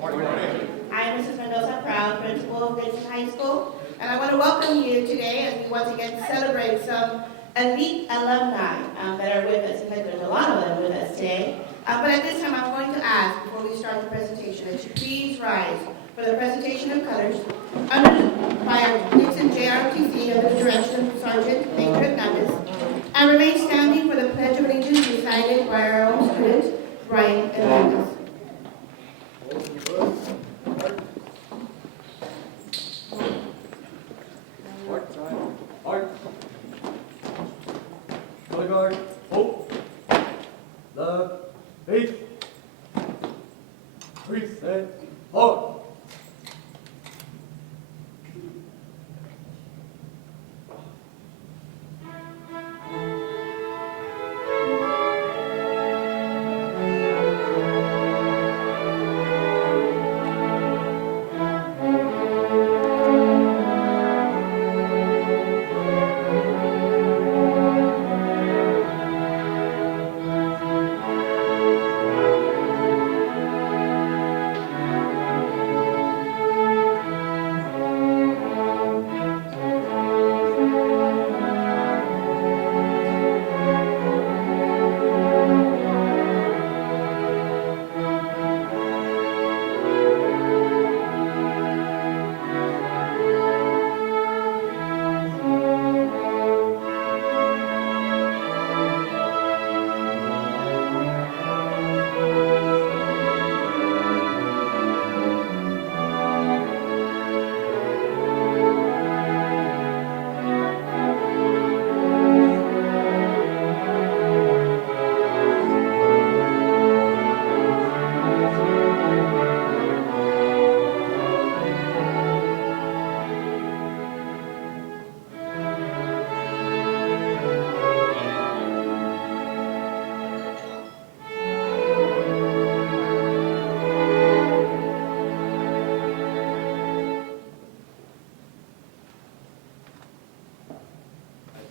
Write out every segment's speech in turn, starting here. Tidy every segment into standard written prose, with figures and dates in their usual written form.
Morning. I am Mrs. Mendoza, proud principal of Dixon High School, and I want to welcome you today as we once again celebrate some elite alumni that are with us. In fact, there's a lot of them with us today. But at this time, I'm going to ask, before we start the presentation, that you please rise for the presentation of colors under by our Dixon JRTC under the direction of Sergeant Major Hernandez, and remain standing for the Pledge of Allegiance recited by our own student, Brian Hernandez. Color guard, hope, left, face, reset, hold.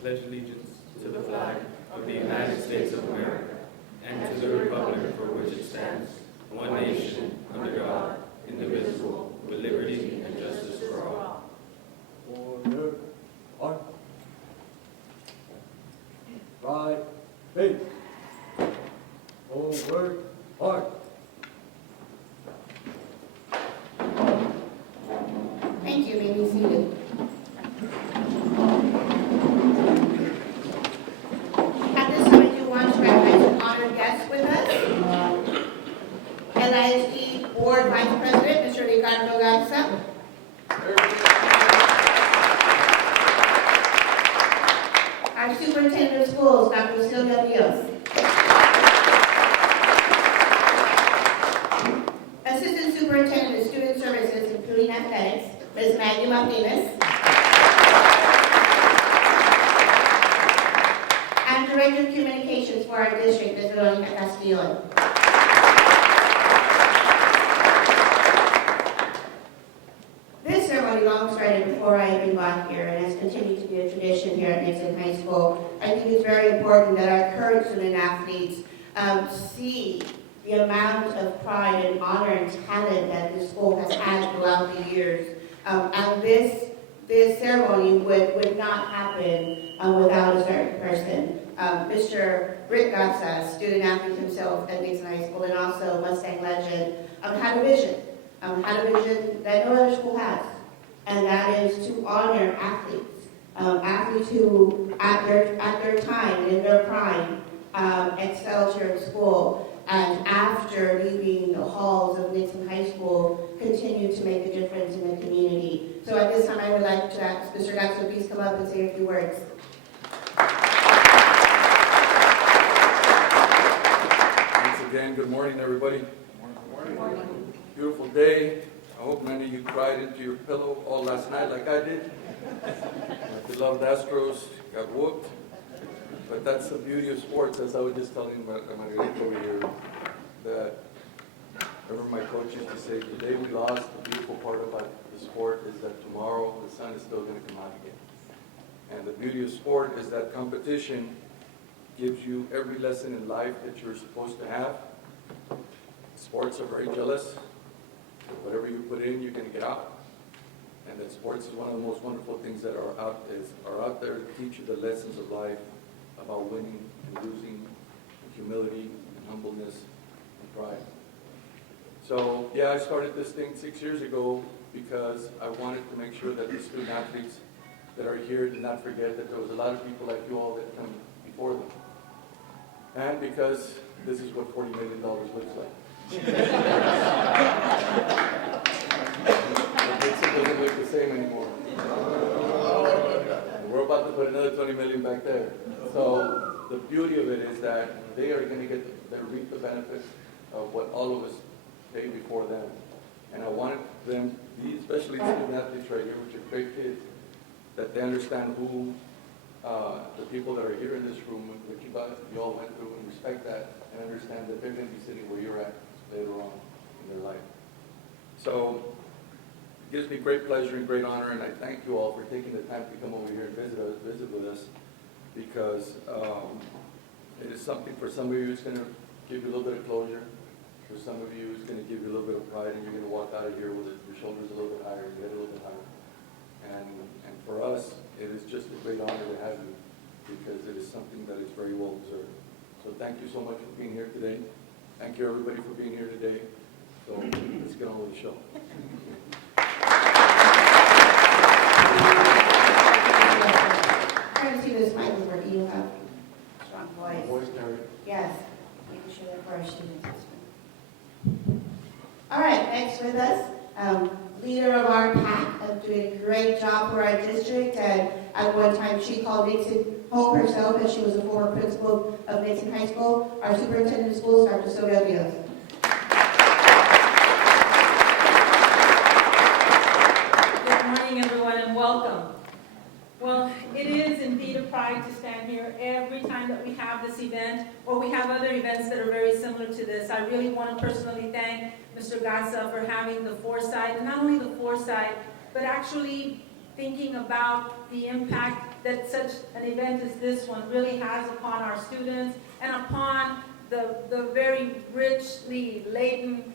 Pledge allegiance to the flag of the United States of America and to the republic for which it stands, one nation, under God, indivisible, with liberty and justice for all. Order, on. Right, face. Forward, hard. Thank you. You may be seated. At this time, I do want to recognize some honored guests with us. LISD Board Vice President, Mr. Ricardo Garza. Our Superintendent of Schools, Dr. Silvia Rios. Assistant Superintendent of Student Services, including athletics, Ms. Maggie Martinez. And Director of Communications for our district, Ms. Veronica Castillo. This ceremony long started before I even got here and has continued to be a tradition here at Dixon High School. I think it's very important that our current student athletes see the amount of pride and honor and talent that the school has had throughout the years. And this ceremony would not happen without a certain person. Mr. Rick Gatsa, student athlete himself at Dixon High School and also Mustang legend, had a vision. Had a vision that no other school has, and that is to honor athletes. Athletes who, at their time, in their prime, excelled here in school, and after leaving the halls of Dixon High School, continue to make a difference in the community. So at this time, I would like to ask Mr. Gatsa to please come up and say a few words. Once again, good morning, everybody. Good morning. Beautiful day. I hope many of you cried into your pillow all last night like I did. My beloved Astros got whooped. But that's the beauty of sports, as I was just telling Margarita over here, that I remember my coach used to say, the day we lost, the beautiful part about the sport is that tomorrow the sun is still going to come out again. And the beauty of sport is that competition gives you every lesson in life that you're supposed to have. Sports are very jealous. put in, you're going to get out. And that sports is one of the most wonderful things that are out there to teach you the lessons of life about winning and losing, and humility and humbleness and pride. So yeah, I started this thing 6 years ago because I wanted to make sure that the student athletes that are here did not forget that there was a lot of people like you all that come before them. And because this is what $40 million looks like. It doesn't look the same anymore. We're about to put another 20 million back there. So the beauty of it is that they are going to reap the benefits of what all of us paid before them. And I wanted them, especially the student athletes right here, which are great kids, that they understand who the people that are here in this room, what you all went through, and respect that, and understand that they're going to be sitting where you're at later on in their life. So it gives me great pleasure and great honor, and I thank you all for taking the time to come over here and visit with us, because it is something for some of you it's going to give you a little bit of closure. For some of you it's going to give you a little bit of pride, and you're going to walk out of here with your shoulders a little bit higher, your head a little bit higher. And for us, it is just a great honor to have you, because it is something that is very well deserved. So thank you so much for being here today. Thank you everybody for being here today. So let's get on with the show. Trying to see this mic is working. You have strong voice. Voice, Terry. Yes, making sure that for our students. All right, next with us, leader of our pack, doing a great job for our district. And at one time, she called Nixon home herself, as she was a former principal of Nixon High School. Our superintendent of schools, Dr. Sylvia Diaz. Good morning, everyone, and welcome. Well, it is indeed a pride to stand here every time that we have this event, or we have other events that are very similar to this. I really want to personally thank Mr. Gassa for having the foresight, and not only the foresight, but actually thinking about the impact that such an event as this one really has upon our students and upon the very richly laden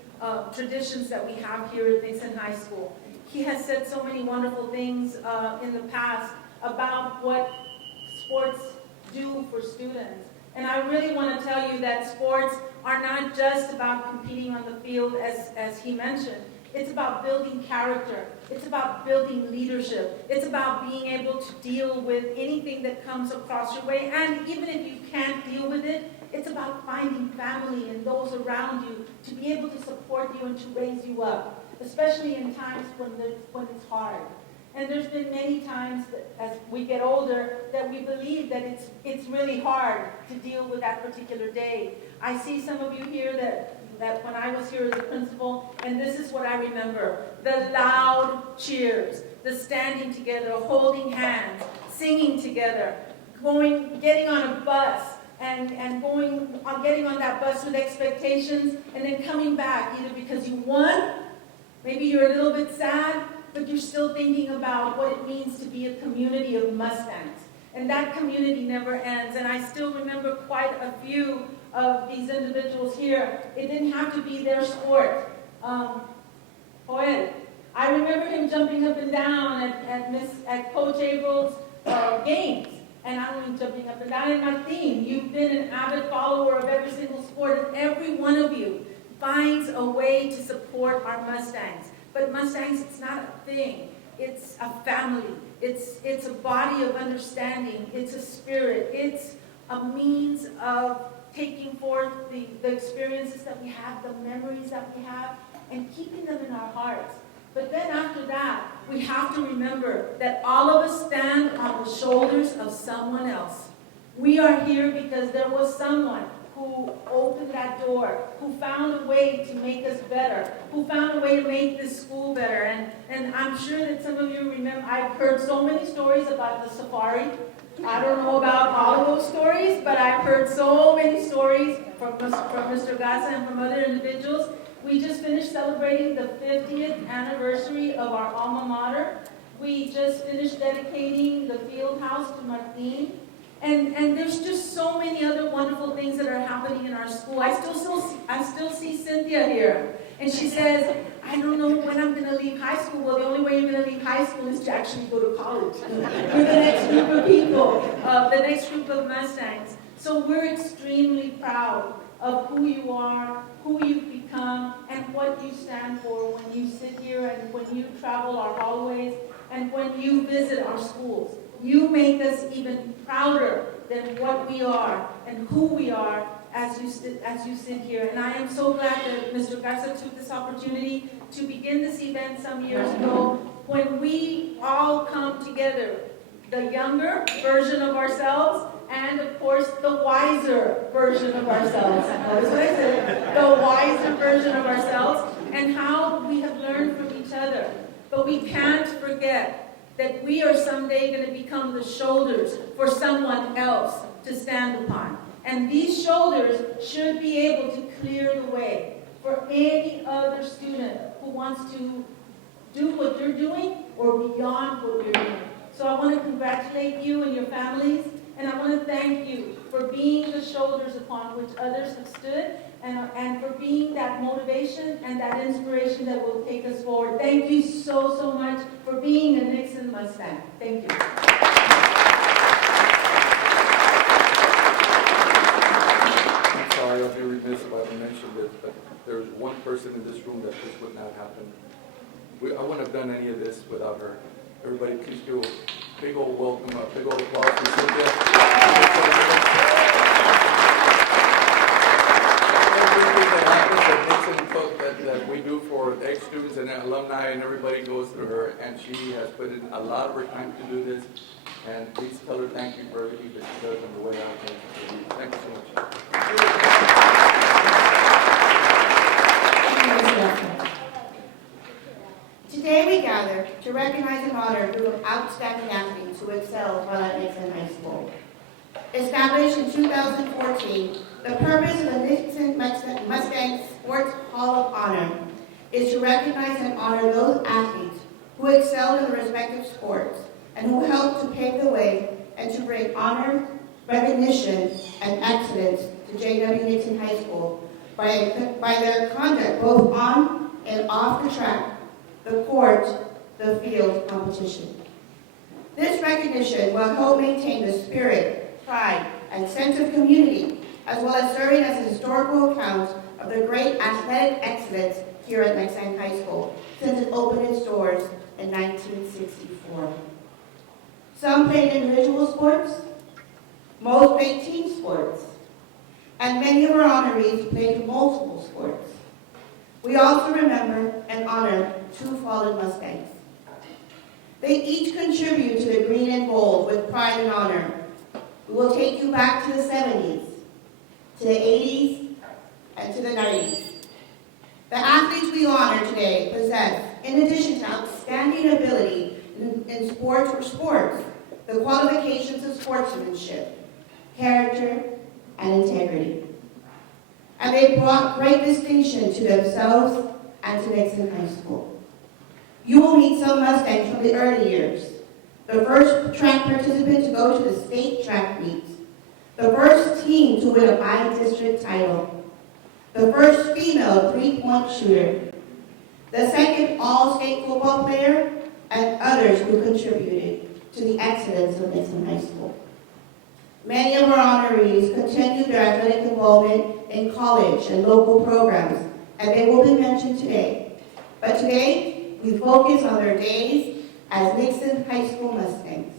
traditions that we have here at Nixon High School. He has said so many wonderful things in the past about what sports do for students. And I really want to tell you that sports are not just about competing on the field, as he mentioned. It's about building character. It's about building leadership. It's about being able to deal with anything that comes across your way. And even if you can't deal with it, it's about finding family and those around you to be able to support you and to raise you up, especially in times when it's hard. And there's been many times that as we get older that we believe that it's really hard to deal with that particular day. I see some of you here that when I was here as a principal, and this is what I remember: the loud cheers, the standing together, holding hands, singing together, getting on a bus, and getting on that bus with expectations, and then coming back either because you won, maybe you're a little bit sad, but you're still thinking about what it means to be a community of Mustangs. And that community never ends. And I still remember quite a few of these individuals here. It didn't have to be their sport. Joel, I remember him jumping up and down at Coach April's games. And not only jumping up and down. And Martin, you've been an avid follower of every single sport, and every one of you finds a way to support our Mustangs. But Mustangs, it's not a thing. It's a family. It's a body of understanding. It's a spirit. It's a means of taking forth the experiences that we have, the memories that we have, and keeping them in our hearts. But then after that, we have to remember that all of us stand on the shoulders of someone else. We are here because there was someone who opened that door, who found a way to make us better, who found a way to make this school better. And I'm sure that some of you remember, I've heard so many stories about the safari. I don't know about all of those stories, but I've heard so many stories from Mr. Gassa and from other individuals. We just finished celebrating the 50th anniversary of our alma mater. We just finished dedicating the field house to Martin. And there's just so many other wonderful things that are happening in our school. I still see Cynthia here. And she says, I don't know when I'm going high school, well, the only way you're going to leave high school is to actually go to college. We're the next group of people, the next group of Mustangs. So we're extremely proud of who you are, who you've become, and what you stand for when you sit here and when you travel our hallways and when you visit our schools. You make us even prouder than what we are and who we are as you sit here. And I am so glad that Mr. Garza took this opportunity to begin this event some years ago when we all come together, the younger version of ourselves and, of course, the wiser version of ourselves. Notice what I said, the wiser version of ourselves, and how we have learned from each other. But we can't forget that we are someday going to become the shoulders for someone else to stand upon. And these shoulders should be able to clear the way for any other student who wants to do what you're doing or beyond what you're doing. So I want to congratulate you and your families, and I want to thank you for being the shoulders upon which others have stood, and for being that motivation and that inspiration that will take us forward. Thank you so, so much for being a Nixon Mustang. Thank you. Sorry, I'll be remiss if I haven't mentioned it, but there's one person in this room that this would not happen. I wouldn't have done any of this without her. Everybody, please do a big old welcome, a big old applause for Cynthia. Everything that happens at Nixon Cook that we do for ex-students and alumni and everybody goes through her, and she has put in a lot of her time to do this. And please tell her thank you for everything that she does on the way out there. Thank you so much. Today we gather to recognize and honor a group of outstanding athletes who excelled while at Nixon High School. Established in 2014, the purpose of the Nixon Mustang Sports Hall of Honor is to recognize and honor those athletes who excelled in their respective sports and who helped to pave the way and to bring honor, recognition, and excellence to J.W. Nixon High School by their conduct both on and off the track, the court, the field competition. This recognition will help maintain the spirit, pride, and sense of community, as well as serving as a historical account of the great athletic excellence here at Mustang High School since it opened its doors in 1964. Some played individual sports, most played team sports, and many of our honorees played multiple sports. We also remember and honor two fallen Mustangs. They each contribute to the green and gold with pride and honor. We will take you back to the 70s, to the 80s, and to the 90s. The athletes we honor today possess, in addition to outstanding ability in sports or sports, the qualifications of sportsmanship, character, and integrity. And they brought great distinction to themselves and to Nixon High School. You will meet some Mustangs from the early years, the first track participant to go to the state track meets, the first team to win a by-district title, the first female three-point shooter, the second all-state football player, and others who contributed to the excellence of Nixon High School. Many of our honorees continued their athletic involvement in college and local programs, and they will be mentioned today. But today, we focus on their days as Nixon High School Mustangs.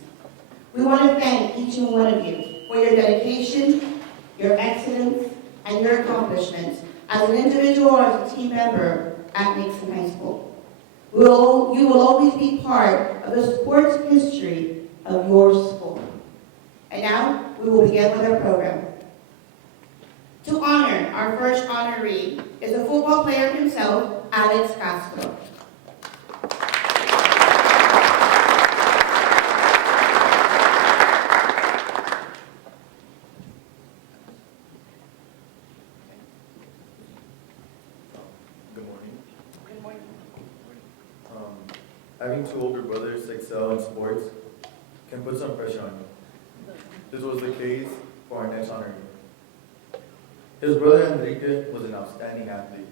We want to thank each and one of you for your dedication, your excellence, and your accomplishments as an individual or as a team member at Nixon High School. You will always be part of the sports history of your school. And now, we will begin with our program. To honor our first honoree is a football player himself, Alex Castro. Good morning. Good morning. Having two older brothers excel in sports can put some pressure on you. This was the case for our next honoree. His brother Enrique was an outstanding athlete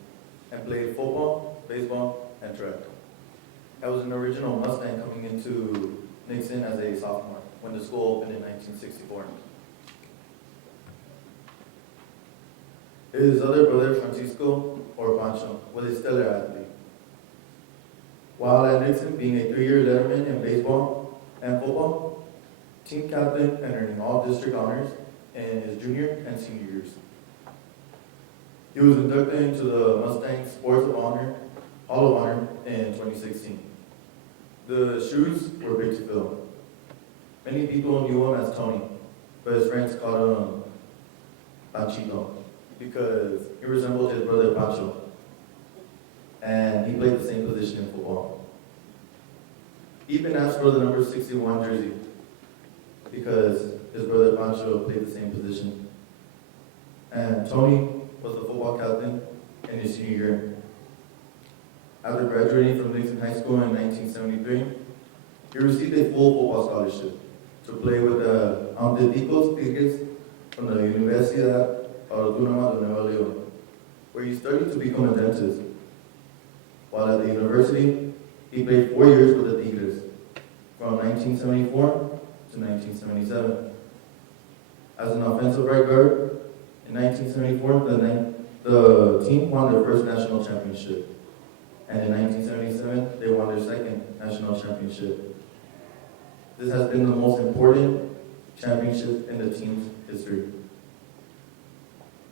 and played football, baseball, and track. I was an original Mustang coming into Nixon as a sophomore when the school opened in 1964. His other brother, Francisco, or Pancho, was a stellar athlete. While at Nixon, being a 3-year letterman in baseball and football, team captain and earning all district honors in his junior and senior years. He was inducted into the Mustang Sports of Honor, Hall of Honor in 2016. The shoes were big to fill. Many people knew him as Tony, but his friends called him Panchito because he resembled his brother Pancho, and he played the same position in football. He even asked for the number 61 jersey because his brother Pancho played the same position. And Tony was the football captain in his senior year. After graduating from Nixon High School in 1973, he received a full football scholarship to play with the Auténticos Tigres from the Universidad Autónoma de Nuevo León, where he studied to become a dentist. While at the university, he played 4 years with the Tigres, from 1974 to 1977. As an offensive right guard, in 1974, the team won their first national championship. And in 1977, they won their second national championship. This has been the most important championship in the team's history.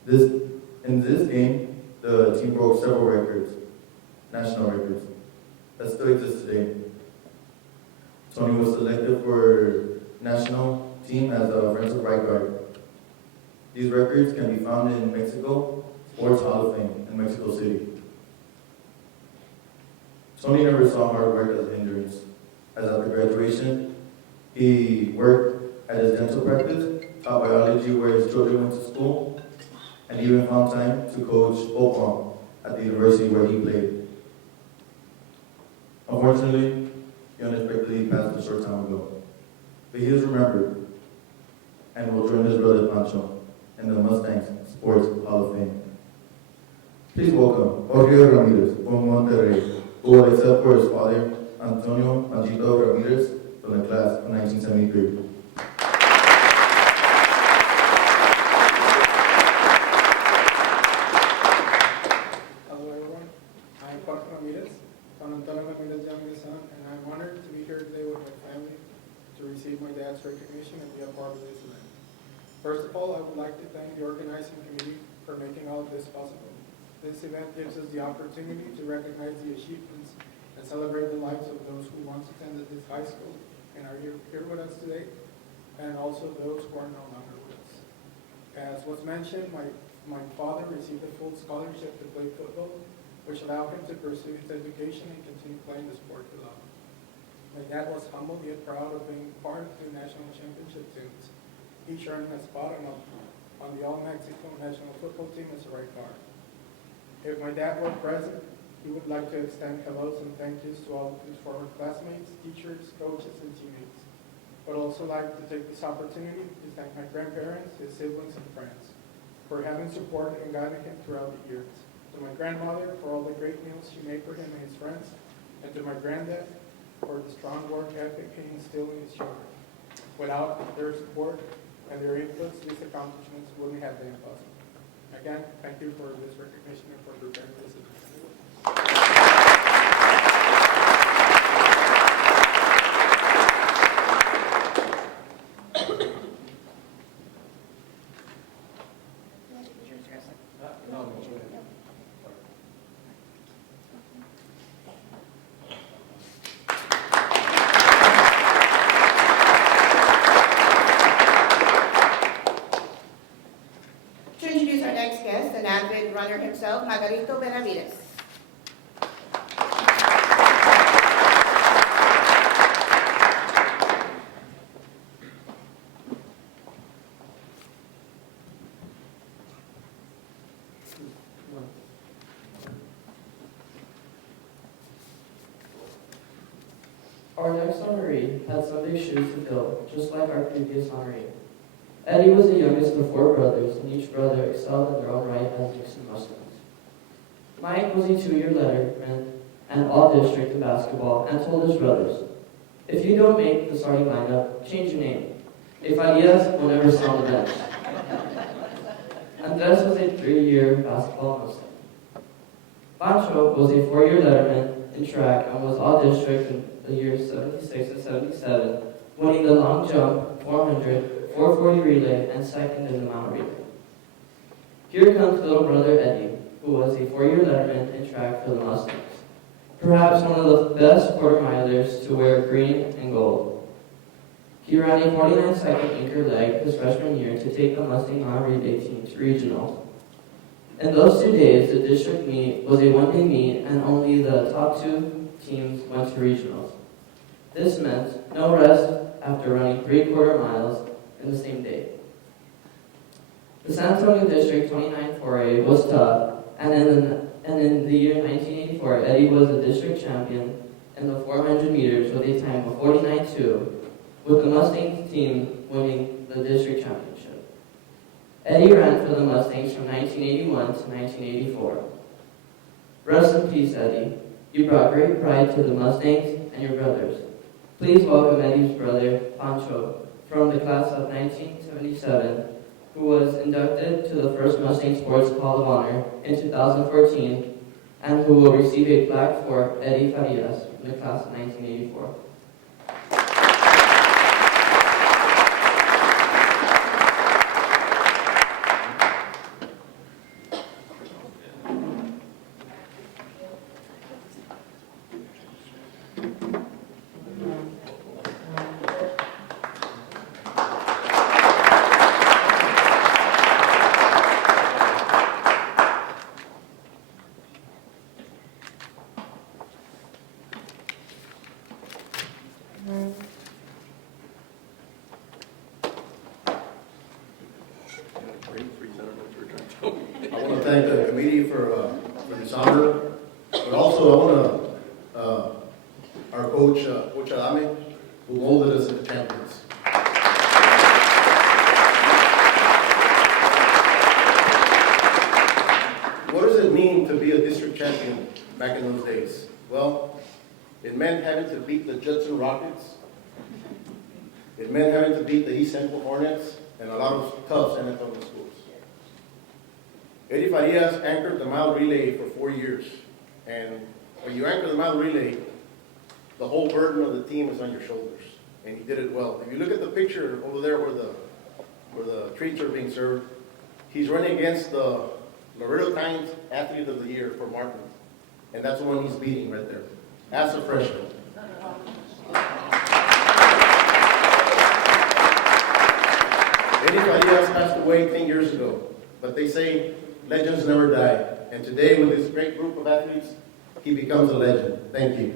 In this game, the team broke several records, national records, that still exist today. Tony was selected for national team as a offensive right guard. These records can be found in Mexico Sports Hall of Fame in Mexico City. Tony never saw hard work as a hindrance, as after graduation, he worked at his dental practice, taught biology where his children went to school, and even found time to coach football at the university where he played. Unfortunately, he unexpectedly passed a short time ago, but he is remembered and will join his brother Pancho in the Mustang Sports Hall of Fame. Please welcome Jorge Ramirez from Monterrey, who will accept for his father, Antonio Panchito Ramirez, from the class of 1973. Hello everyone, I'm Jorge Ramirez, Juan Antonio Ramirez youngest son, and I'm honored to be here today with my family to receive my dad's recognition and be a part of this event. First of all, I would like to thank the organizing committee for making all of this possible. This event gives us the opportunity to recognize the achievements and celebrate the lives of those who once attended this high school and are here with us today, and also those who are no longer with us. As was mentioned, my father received a full scholarship to play football, which allowed him to pursue his education and continue playing the sport he loved. My dad was humble yet proud of being part of the national championship teams, each earning a spot on the All-Mexico national football team as a right guard. If my dad were present, he would like to extend hellos and thank yous to all of his former classmates, teachers, coaches, and teammates. But also like to take this opportunity to thank my grandparents, his siblings, and friends for having supported and guided him throughout the years. To my grandmother for all the great meals she made for him and his friends, and to my granddad for the strong work ethic he instilled in his children. Without their support and their influence, these accomplishments wouldn't have been possible. Again, thank you for this recognition and for preparing this event. To introduce our next guest, an avid runner himself, Margarito Benavides. Our next honoree had some big shoes to fill, just like our previous honoree. Eddie was the youngest of 4 brothers, and each brother excelled in their own right as Nixon Mustangs. Mike was a 2-year letterman and all-district in basketball, and told his brothers, "If you don't make the starting lineup, change your name. If Arias will never sit on the bench." Andres was a 3-year basketball Mustang. Pancho was a 4-year letterman in track and was all-district in the years 76 and 77, winning the long jump, 400, 440 relay, and second in the mile relay. Here comes little brother Eddie, who was a 4-year letterman in track for the Mustangs. Perhaps one of the best quarter-milers to wear green and gold. He ran a 49-second anchor leg his freshman year to take the Mustang mile relay team to regionals. In those 2 days, the district meet was a one-day meet and only the top 2 teams went to regionals. This meant no rest after running 3/4 miles in the same day. The San Antonio District 29 4A was tough, and in the year 1984, Eddie was the district champion in the 400 meters with a time of 49.2, with the Mustang team winning the district championship. Eddie ran for the Mustangs from 1981 to 1984. Rest in peace, Eddie. You brought great pride to the Mustangs and your brothers. Please welcome Eddie's brother, Pancho, from the class of 1977, who was inducted to the first Mustang Sports Hall of Honor in 2014, and who will receive a plaque for Eddie Farias from the class of 1984. I want to thank the committee for this honor, but also I want to, our coach, Coach Adame, who molded us into champions. What does it mean to be a district champion back in those days? Well, it meant having to beat the Judson Rockets. It meant having to beat the East Central Hornets and a lot of tough San Antonio schools. Eddie Farias anchored the mile relay for 4 years. And when you anchor the mile relay, the whole burden of the team is on your shoulders. And he did it well. If you look at the picture over there where the treats are being served, he's running against the Laredo Times Athlete of the Year for Martin. And that's the one he's beating right there, as a freshman. Eddie Farias passed away 10 years ago, but they say legends never die. And today, with this great group of athletes, he becomes a legend. Thank you.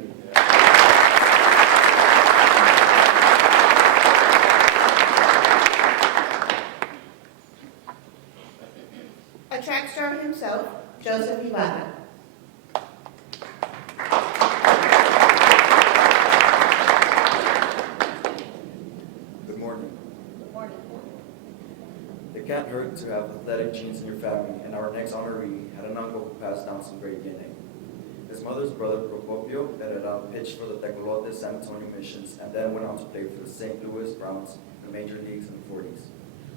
A track star himself, Joseph Ibarra. Good morning. It can't hurt to have athletic genes in your family, and our next honoree had an uncle who passed down some great DNA. His mother's brother, Procopio, pitched for the Tecolote San Antonio Missions, and then went on to play for the St. Louis Browns in the major leagues in the 40s.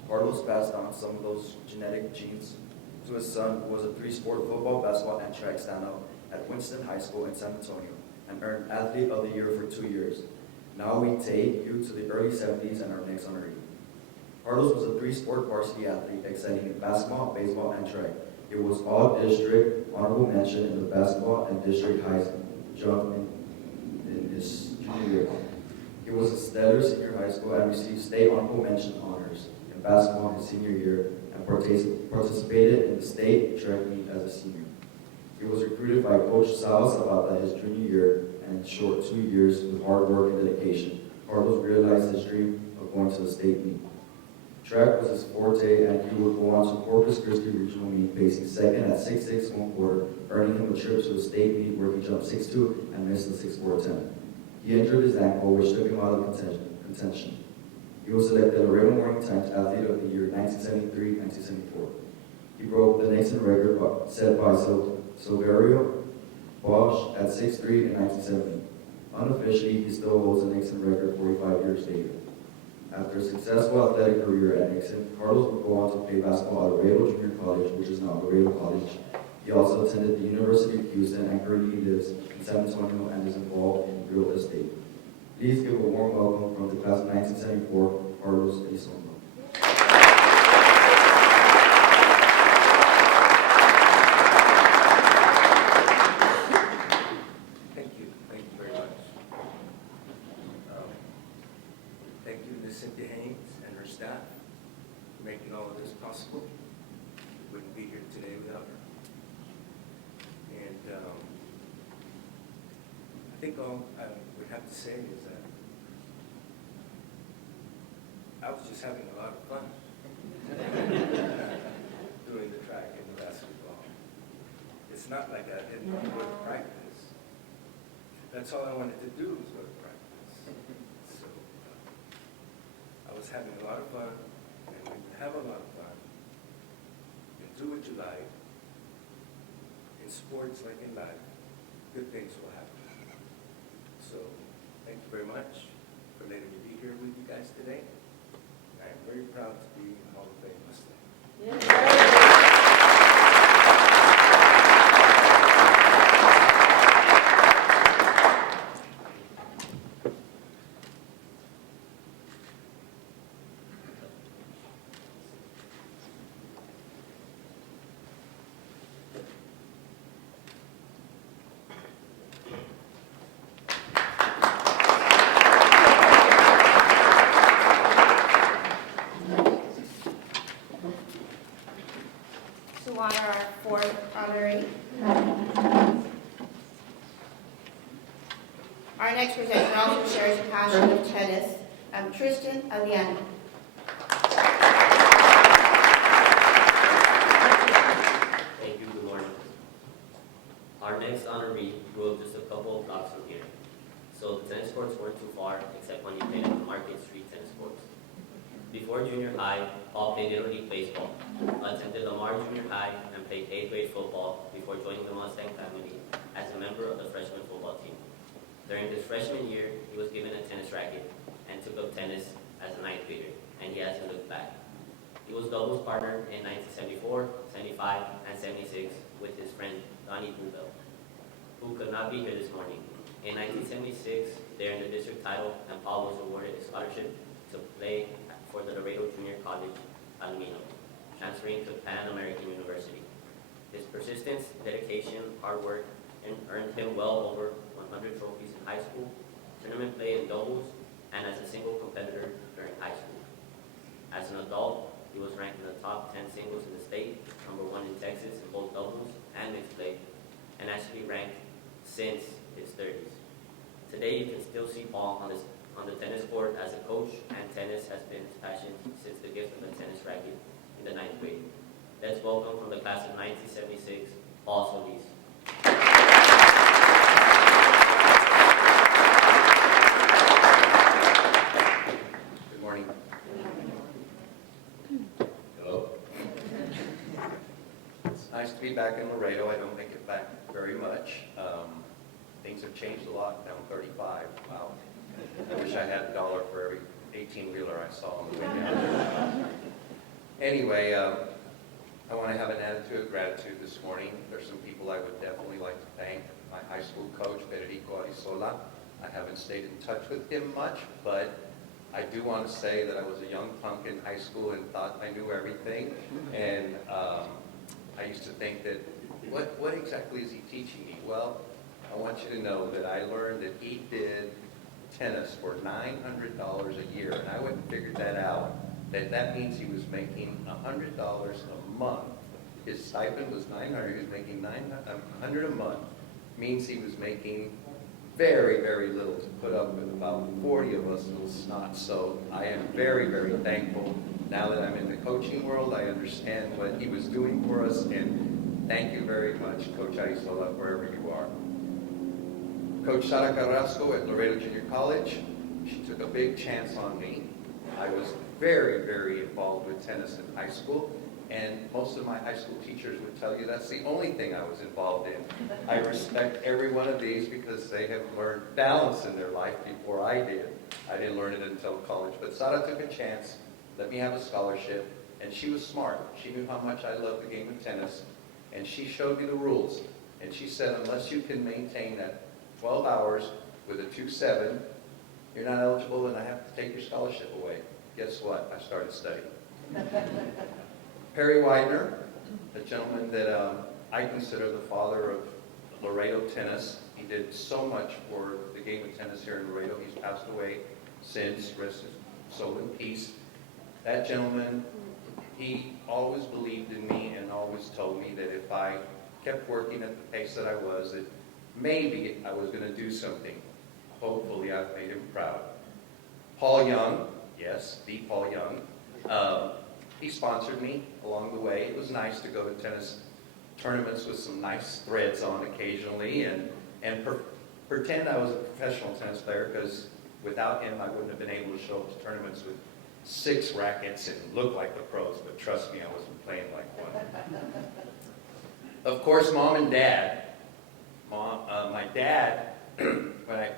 Carlos passed on some of those genetic genes to his son, who was a 3-sport football, basketball, and track standout at Winston High School in San Antonio, and earned Athlete of the Year for 2 years. Now we take you to the early 70s and our next honoree. Carlos was a 3-sport varsity athlete, excelling in basketball, baseball, and track. He was all-district honorable mention in the basketball and district high jump in his junior year. He was a stellar senior high school and received state honorable mention honors in basketball his senior year and participated in the state track meet as a senior. He was recruited by Coach Sal Zapata his junior year, and in short 2 years with hard work and dedication, Carlos realized his dream of going to the state meet. Track was his forte, and he would go on to Corpus Christi regional meet, placing second at 6'6" 1/4, earning him a trip to the state meet where he jumped 6'2" and missed the 6'4" attempt. He injured his ankle, which took him out of contention. He was selected Laredo Morning Times Athlete of the Year 1973-1974. He broke the Nixon record set by Silverio Bosch at 6'3" in 1970. Unofficially, he still holds the Nixon record 45 years later. After a successful athletic career at Nixon, Carlos would go on to play basketball at Laredo Junior College, which is now Laredo College. He also attended the University of Houston and currently lives in San Antonio and is involved in real estate. Please give a warm welcome from the class of 1974, Carlos Elizondo. Thank you very much. Thank you to Cynthia Haynes and her staff for making all of this possible. We wouldn't be here today without her. And I think all I would have to say is that I was just having a lot of fun doing the track and the basketball. It's not like I didn't go to practice. That's all I wanted to do was go to practice. So I was having a lot of fun, and when you have a lot of fun, and do what you like, in sports like in life, good things will happen. So thank you very much for letting me be here with you guys today. I am very proud to be in Hall of Fame Mustang. To honor our fourth honoree. Our next presenter also shares a passion of tennis, Tristan Aliano. Thank you, good morning. Our next honoree grew up just a couple of blocks from here. So the tennis courts weren't too far, except when you played at the Market Street tennis courts. Before junior high, Paul played Little League baseball, attended Lamar Junior High, and played 8th grade football before joining the Mustang family as a member of the freshman football team. During his freshman year, he was given a tennis racket and took up tennis as a 9th grader, and he hasn't looked back. He was doubles partner in 1974, 75, and 76 with his friend Donnie Bluebell, who could not be here this morning. In 1976, they earned the district title, and Paul was awarded a scholarship to play for the Laredo Junior College Alumino, transferring to Pan American University. His persistence, dedication, hard work, earned him well over 100 trophies in high school, tournament play in doubles, and as a single competitor during high school. As an adult, he was ranked in the top 10 singles in the state, #1 in Texas in both doubles and mixed play, and actually ranked since his 30s. Today, you can still see Paul on the tennis court as a coach, and tennis has been his passion since the gift of a tennis racket in the 9th grade. Let's welcome from the class of 1976, Paul Solis. Good morning. Hello. It's nice to be back in Laredo. I don't make it back very much. Things have changed a lot now. I'm 35. Wow. I wish I had $1 for every 18-wheeler I saw on the way down. Anyway, I want to have an attitude of gratitude this morning. There's some people I would definitely like to thank. My high school coach, Federico Arizola. I haven't stayed in touch with him much, but I do want to say that I was a young punk in high school and thought I knew everything. And I used to think that, what exactly is he teaching me? Well, I want you to know that I learned that he did tennis for $900 a year, and I went and figured that out. That means he was making $100 a month. His stipend was $900. He was making $100 a month. Means he was making very, very little to put up with about 40 of us little snots. So I am very, very thankful. Now that I'm in the coaching world, I understand what he was doing for us, and thank you very much, Coach Arizola, wherever you are. Coach Sara Carrasco at Laredo Junior College, she took a big chance on me. I was very, very involved with tennis in high school, And most of my high school teachers would tell you that's the only thing I was involved in. I respect every one of these because they have learned balance in their life before I did. I didn't learn it until college. But Sara took a chance, let me have a scholarship, and she was smart. She knew how much I loved the game of tennis, and she showed me the rules. And she said, unless you can maintain that 12 hours with a 2.7, you're not eligible and I have to take your scholarship away. Guess what? I started studying. Perry Widener, a gentleman that I consider the father of Laredo tennis. He did so much for the game of tennis here in Laredo. He's passed away since, rest his soul in peace. That gentleman, he always believed in me and always told me that if I kept working at the pace that I was, that maybe I was going to do something. Hopefully I've made him proud. Paul Young, yes, the Paul Young, he sponsored me along the way. It was nice to go to tennis tournaments with some nice threads on occasionally and pretend I was a professional tennis player, because without him I wouldn't have been able to show up to tournaments with 6 rackets and look like the pros, but trust me, I wasn't playing like one. Of course, Mom and Dad. My dad, when I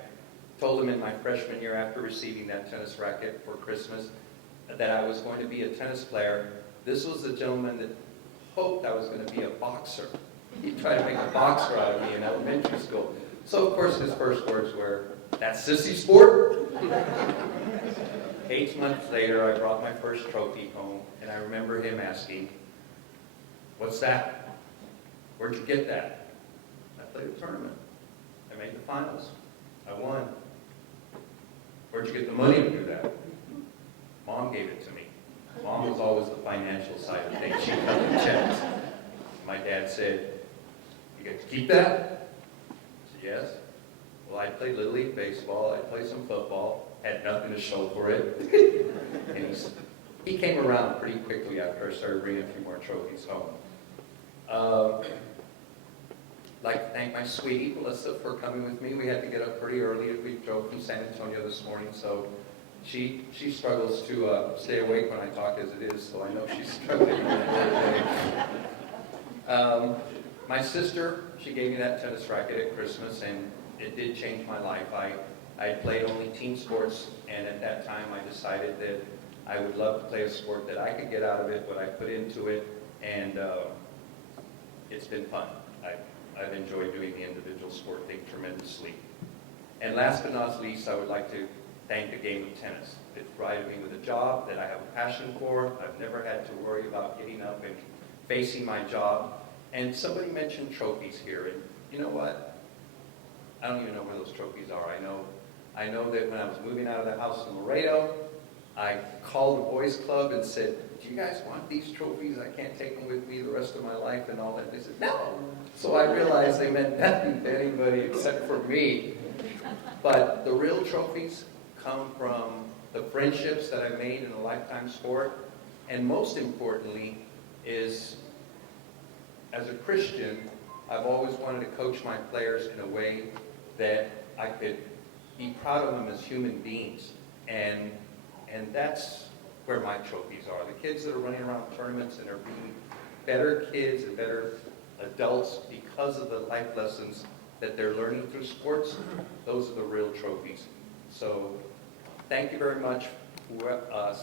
told him in my freshman year after receiving that tennis racket for Christmas that I was going to be a tennis player, this was the gentleman that hoped I was going to be a boxer. He tried to make a boxer out of me in elementary school. So, of course, his first words were, "That's sissy sport." 8 months later, I brought my first trophy home, and I remember him asking, "What's that? Where'd you get that?" I played a tournament. I made the finals. I won. "Where'd you get the money to do that?" Mom gave it to me. Mom was always the financial side of things. She cut the checks. My dad said, "You get to keep that?" I said, "Yes." Well, I played Little League baseball. I played some football. Had nothing to show for it. And he came around pretty quickly after I started bringing a few more trophies home. I'd like to thank my sweetie, Melissa, for coming with me. We had to get up pretty early. We drove from San Antonio this morning, so she struggles to stay awake when I talk as it is, so I know she's struggling. My sister, she gave me that tennis racket at Christmas, and it did change my life. I played only team sports, and at that time I decided that I would love to play a sport that I could get out of it, what I put into it, and it's been fun. I've enjoyed doing the individual sport thing tremendously. And last but not least, I would like to thank the game of tennis. It provided me with a job that I have a passion for. I've never had to worry about getting up and facing my job. And somebody mentioned trophies here, and you know what? I don't even know where those trophies are. I know that when I was moving out of the house in Laredo, I called the boys club and said, "Do you guys want these trophies? I can't take them with me the rest of my life," and all that. And they said, "No." So I realized they meant nothing to anybody except for me. But the real trophies come from the friendships that I made in a lifetime sport. And most importantly is, as a Christian, I've always wanted to coach my players in a way that I could be proud of them as human beings. And that's where my trophies are. The kids that are running around tournaments and are being better kids and better adults because of the life lessons that they're learning through sports, those are the real trophies. So thank you very much,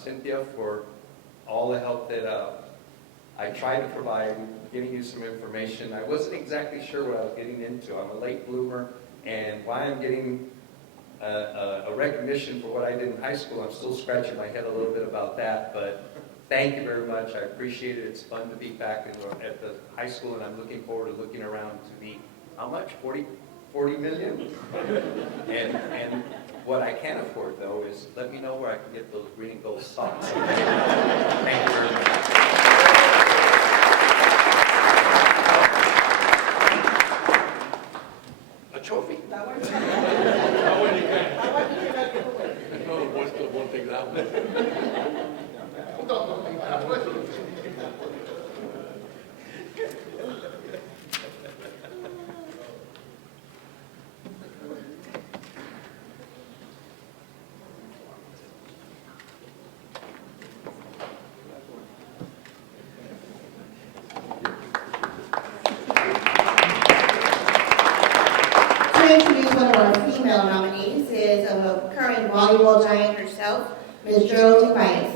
Cynthia, for all the help that I tried to provide, getting you some information. I wasn't exactly sure what I was getting into. I'm a late bloomer, and why I'm getting a recognition for what I did in high school, I'm still scratching my head a little bit about that, but thank you very much. I appreciate it. It's fun to be back at the high school, and I'm looking forward to looking around to be, how much? 40 million? And what I can't afford, though, is let me know where I can get those green and gold socks. Thank you very much. A trophy? No, the boys club won't take that one. of a current volleyball giant herself, Ms. Gerald Tobias.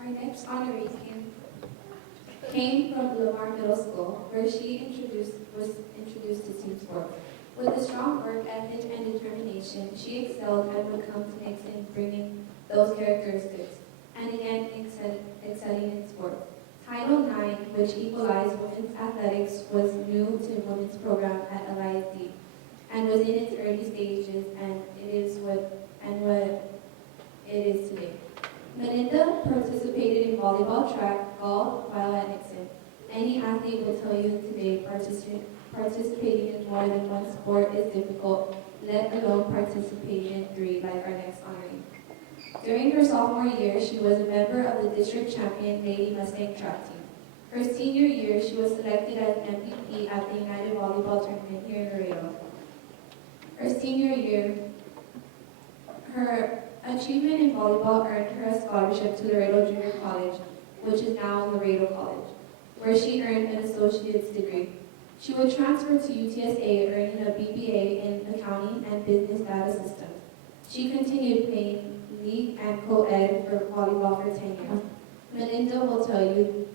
Our next honoree came from Lamar Middle School, where she was introduced to team sports. With a strong work ethic and determination, she excelled and would come to Nixon bringing those characteristics, and again excelling in sports. Title IX, which equalized women's athletics, was new to the women's program at LISD, and was in its early stages, and it is what it is today. Melinda participated in volleyball, track, golf while at Nixon. Any athlete will tell you today participating in more than one sport is difficult, let alone participating in 3 like our next honoree. During her sophomore year, she was a member of the district champion Lady Mustang track team. Her senior year, she was selected as MVP at the United Volleyball Tournament here in Laredo. Her senior year, her achievement in volleyball earned her a scholarship to Laredo Junior College, which is now Laredo College, where she earned an associate's degree. She would transfer to UTSA, earning a BBA in accounting and business data systems. She continued playing league and co-ed for volleyball for 10 years. Melinda will tell you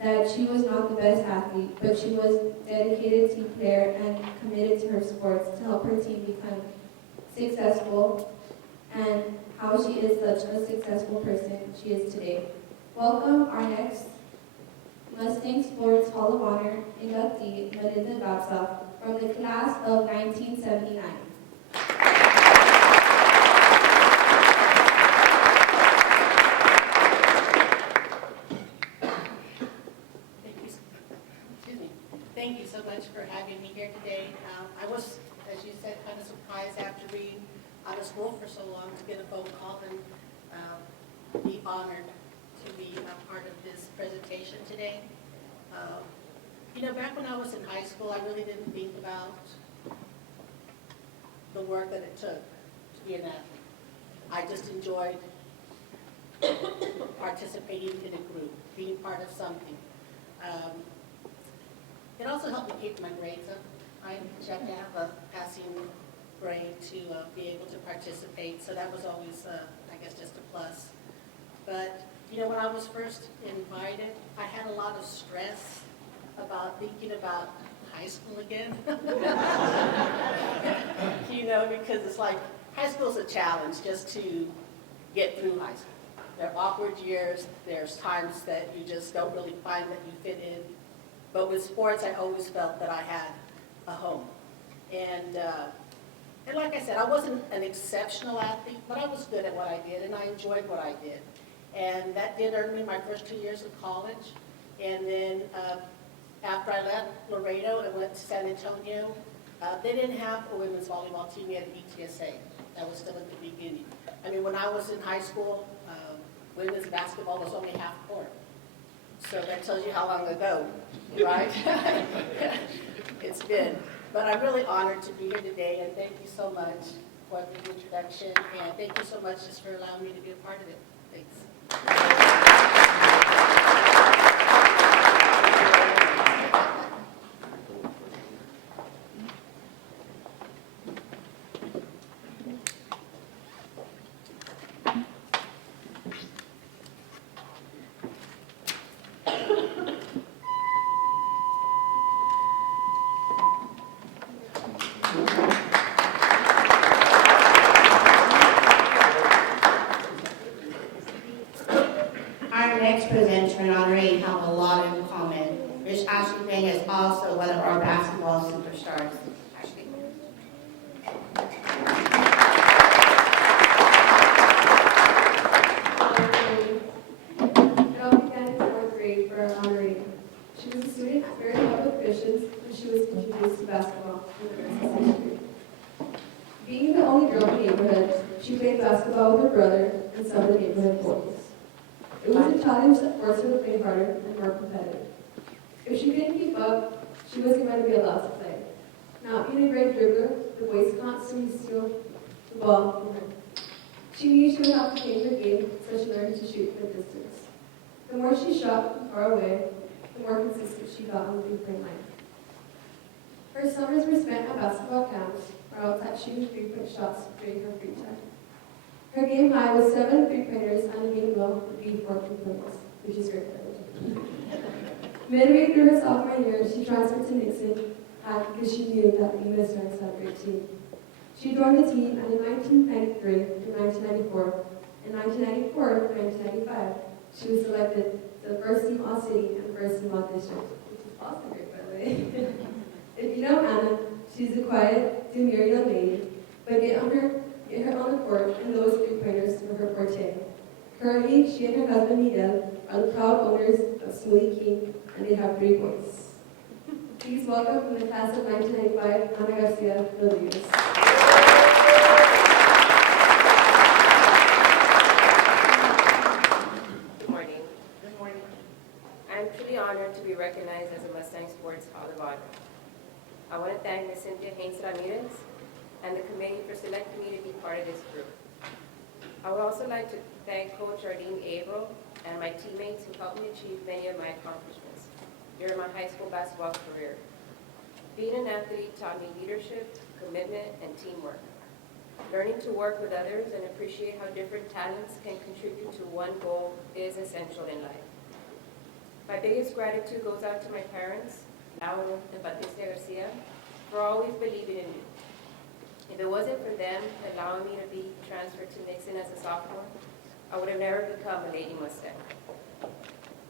that she was not the best athlete, but she was a dedicated team player and committed to her sports to help her team become successful, and how she is such a successful person she is today. Welcome our next Mustang Sports Hall of Honor inductee, Melinda Gopsoff, from the class of 1979. Thank you so much for having me here today. I was, as you said, kind of surprised after being out of school for so long to get a phone call and be honored to be a part of this presentation today. You know, back when I was in high school, I really didn't think about the work that it took to be an athlete. I just enjoyed participating in a group, being part of something. It also helped me keep my grades up. I have to have a passing grade to be able to participate, so that was always, I guess, just a plus. But, you know, when I was first invited, I had a lot of stress about thinking about high school again. You know, because it's like, high school's a challenge just to get through high school. There are awkward years, there's times that you just don't really find that you fit in. But with sports, I always felt that I had a home. And like I said, I wasn't an exceptional athlete, but I was good at what I did, and I enjoyed what I did. And that did earn me my first 2 years of college. And then after I left Laredo and went to San Antonio, they didn't have a women's volleyball team yet at ETSA. That was still at the beginning. I mean, when I was in high school, women's basketball was only half court. So that tells you how long ago, right? It's been. But I'm really honored to be here today, and thank you so much for the introduction, and thank you so much just for allowing me to be a part of it. Thanks. Our next presenter and honoree have a lot in common. Ms. Ashley Payne is also one of our basketball superstars. Ashley. Now began in 4th grade for our honoree. She was a student at Laredo Public Christians when she was introduced to basketball in the early 6th grade. Being the only girl in the neighborhood, she played basketball with her brother and some of the neighborhood boys. It was a challenge that forced her to play harder and more competitive. If she didn't keep up, she was going to be allowed to play. Not being a great dribbler, the boys constantly steal the ball from her. She knew she would have to change her game, so she learned to shoot from a distance. The more she shot from far away, the more consistent she got on the three-point line. Her summers were spent at basketball camps or outside shooting three-point shots during her free time. Her game high was 7 three-pointers and a game low would be 4 points, which is great. Midway through her sophomore year, she transferred to Nixon because she knew that the Ministers had a great team. She joined the team, and in 1993 through 1994, and 1994 through 1995, she was selected to the first team All-City and first team All-District, which is also great, by the way. If you know Anna, she's a quiet, demure young lady, but get her on the court, and those three-pointers were her forte. Currently, she and her husband Miguel are the proud owners of Smoothie King, and they have 3 boys. Please welcome from the class of 1995, Ana Garcia Rodriguez. Good morning. Good morning. I'm truly honored to be recognized as a Mustang Sports Hall of Honor. I want to thank Ms. Cynthia Haynes Ramirez and the committee for selecting me to be part of this group. I would also like to thank Coach Arlene Averill and my teammates who helped me achieve many of my accomplishments during my high school basketball career. Being an athlete taught me leadership, commitment, and teamwork. Learning to work with others and appreciate how different talents can contribute to one goal is essential in life. My biggest gratitude goes out to my parents, Laredo and Patricia Garcia, for always believing in me. If it wasn't for them allowing me to be transferred to Nixon as a sophomore, I would have never become a Lady Mustang.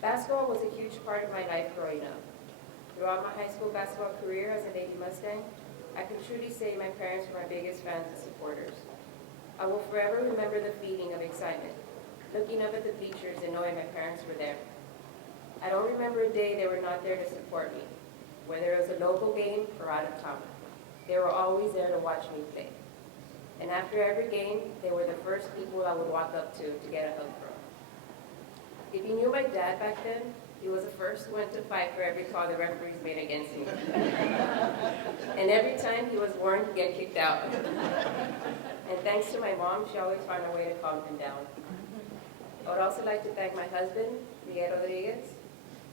Basketball was a huge part of my life growing up. Throughout my high school basketball career as a Lady Mustang, I can truly say my parents were my biggest fans and supporters. I will forever remember the feeling of excitement, looking up at the bleachers and knowing my parents were there. I don't remember a day they were not there to support me, whether it was a local game or out of town. They were always there to watch me play. And after every game, they were the first people I would walk up to get a hug from. If you knew my dad back then, he was the first one to fight for every call the referees made against me. And every time he was warned to get kicked out. And thanks to my mom, she always found a way to calm him down. I would also like to thank my husband, Miguel Rodriguez.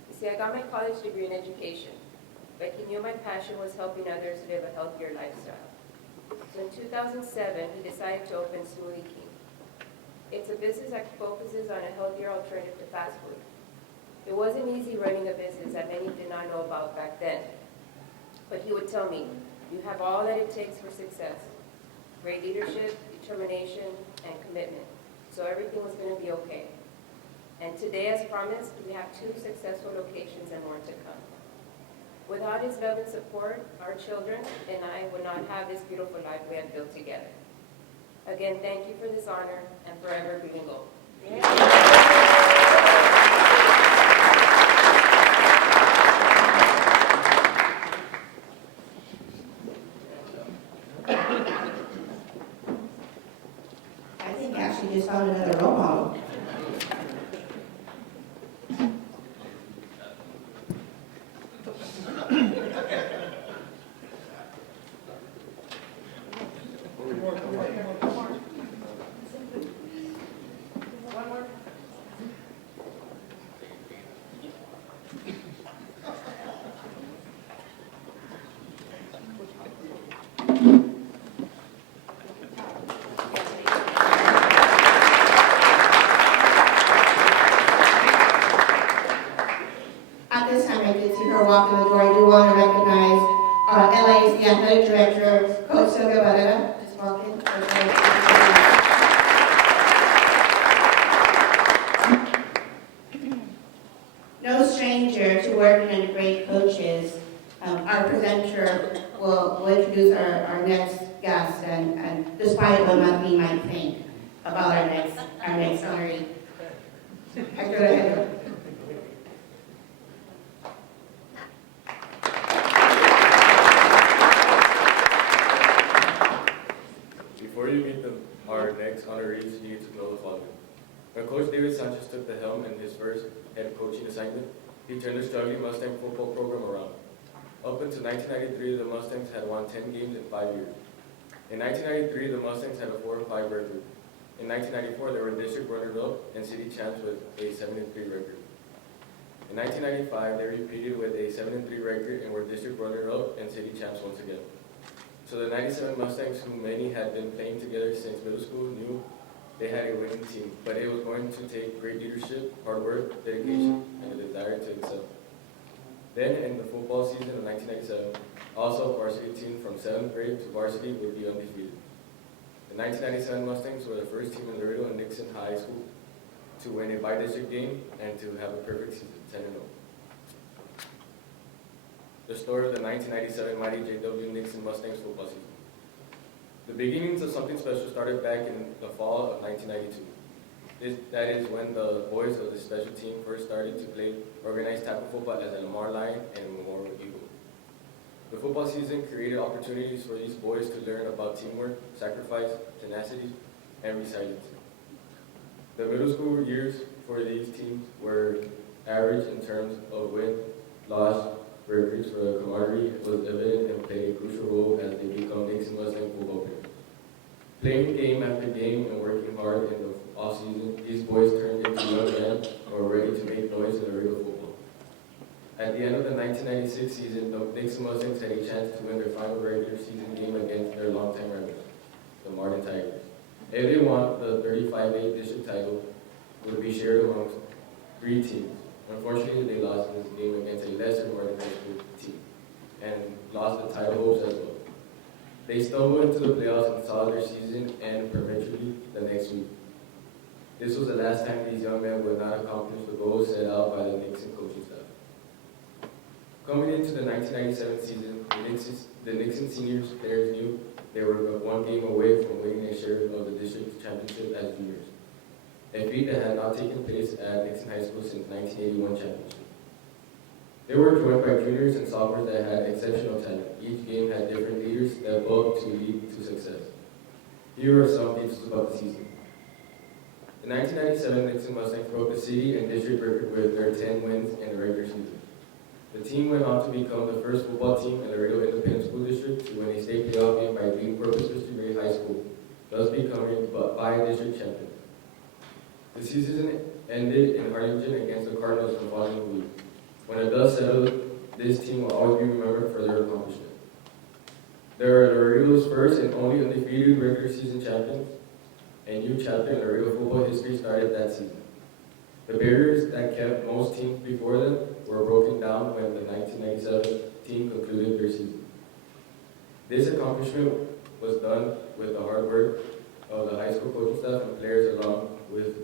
You see, I got my college degree in education, but he knew my passion was helping others live a healthier lifestyle. So in 2007, he decided to open Smoothie King. It's a business that focuses on a healthier alternative to fast food. It wasn't easy running a business that many did not know about back then. But he would tell me, you have all that it takes for success. Great leadership, determination, and commitment. So everything was going to be okay. And today, as promised, we have 2 successful locations and more to come. Without his love and support, our children and I would not have this beautiful life we have built together. Again, thank you for this honor and forever green and gold. I think Ashley just found another role model. At this time, I did see her walk in the door. I do want to recognize LA's the athletic director, Coach Silvia Barrera. Just walk in. No stranger to working under great coaches. Our presenter will introduce our next guest, and despite what we might think about our next honoree. Hector, go ahead. Before you meet our next honorees, you need to know the following. When Coach David Sanchez took the helm in his first head coaching assignment, he turned the struggling Mustang football program around. Up until 1993, the Mustangs had won 10 games in 5 years. In 1993, the Mustangs had a 4-5 record. In 1994, they were district runner-up and city champs with a 7-3 record. In 1995, they repeated with a 7-3 record and were district runner-up and city champs once again. So the 97 Mustangs, who many had been playing together since middle school, knew they had a winning team, but it was going to take great leadership, hard work, dedication, and a desire to excel. Then, in the football season of 1997, also varsity team from 7th grade to varsity would be undefeated. The 1997 Mustangs were the first team in Laredo and Nixon High School to win a bi-district game and to have a perfect season, 10-0. The story of the 1997 mighty J.W. Nixon Mustangs football season. The beginnings of something special started back in the fall of 1992. That is when the boys of the special team first started to play organized tackle football as a Lamar Lion and Memorial Eagle. The football season created opportunities for these boys to learn about teamwork, sacrifice, tenacity, and resilience. The middle school years for these teams were average in terms of win-loss records for the camaraderie was evident and played a crucial role as they become Nixon Mustang football players. Playing game after game and working hard in the off-season, these boys turned into young men who were ready to make noise in Laredo football. At the end of the 1996 season, the Nixon Mustangs had a chance to win their final regular season game against their longtime rivals, the Martin Tigers. If they won, the 35A district title would be shared amongst 3 teams. Unfortunately, they lost this game against a lesser Martin High School team and lost the title hopes as well. They stumbled into the playoffs and saw their season end prematurely the next week. This was the last time these young men would not accomplish the goals set out by the Nixon coaching staff. Coming into the 1997 season, the Nixon seniors players knew they were 1 game away from winning a share of the district championship as juniors, a feat that had not taken place at Nixon High School since 1981 championship. They were joined by juniors and sophomores that had exceptional talent. Each game had different leaders that up to lead to success. Here are some details about the season. The 1997 Nixon Mustangs broke the city and district record with their 10 wins in the regular season. The team went on to become the first football team in Laredo Independent School District to win a state playoff game by beating Corpus Christi Ray High School, thus becoming bi-district champions. The season ended in Harlingen against the Cardinals the following week. When the dust settled, this team will always be remembered for their accomplishment. They are Laredo's first and only undefeated regular season champions. A new chapter in Laredo football history started that season. The barriers that kept most teams before them were broken down when the 1997 team concluded their season. This accomplishment was done with the hard work of the high school coaching staff and players along with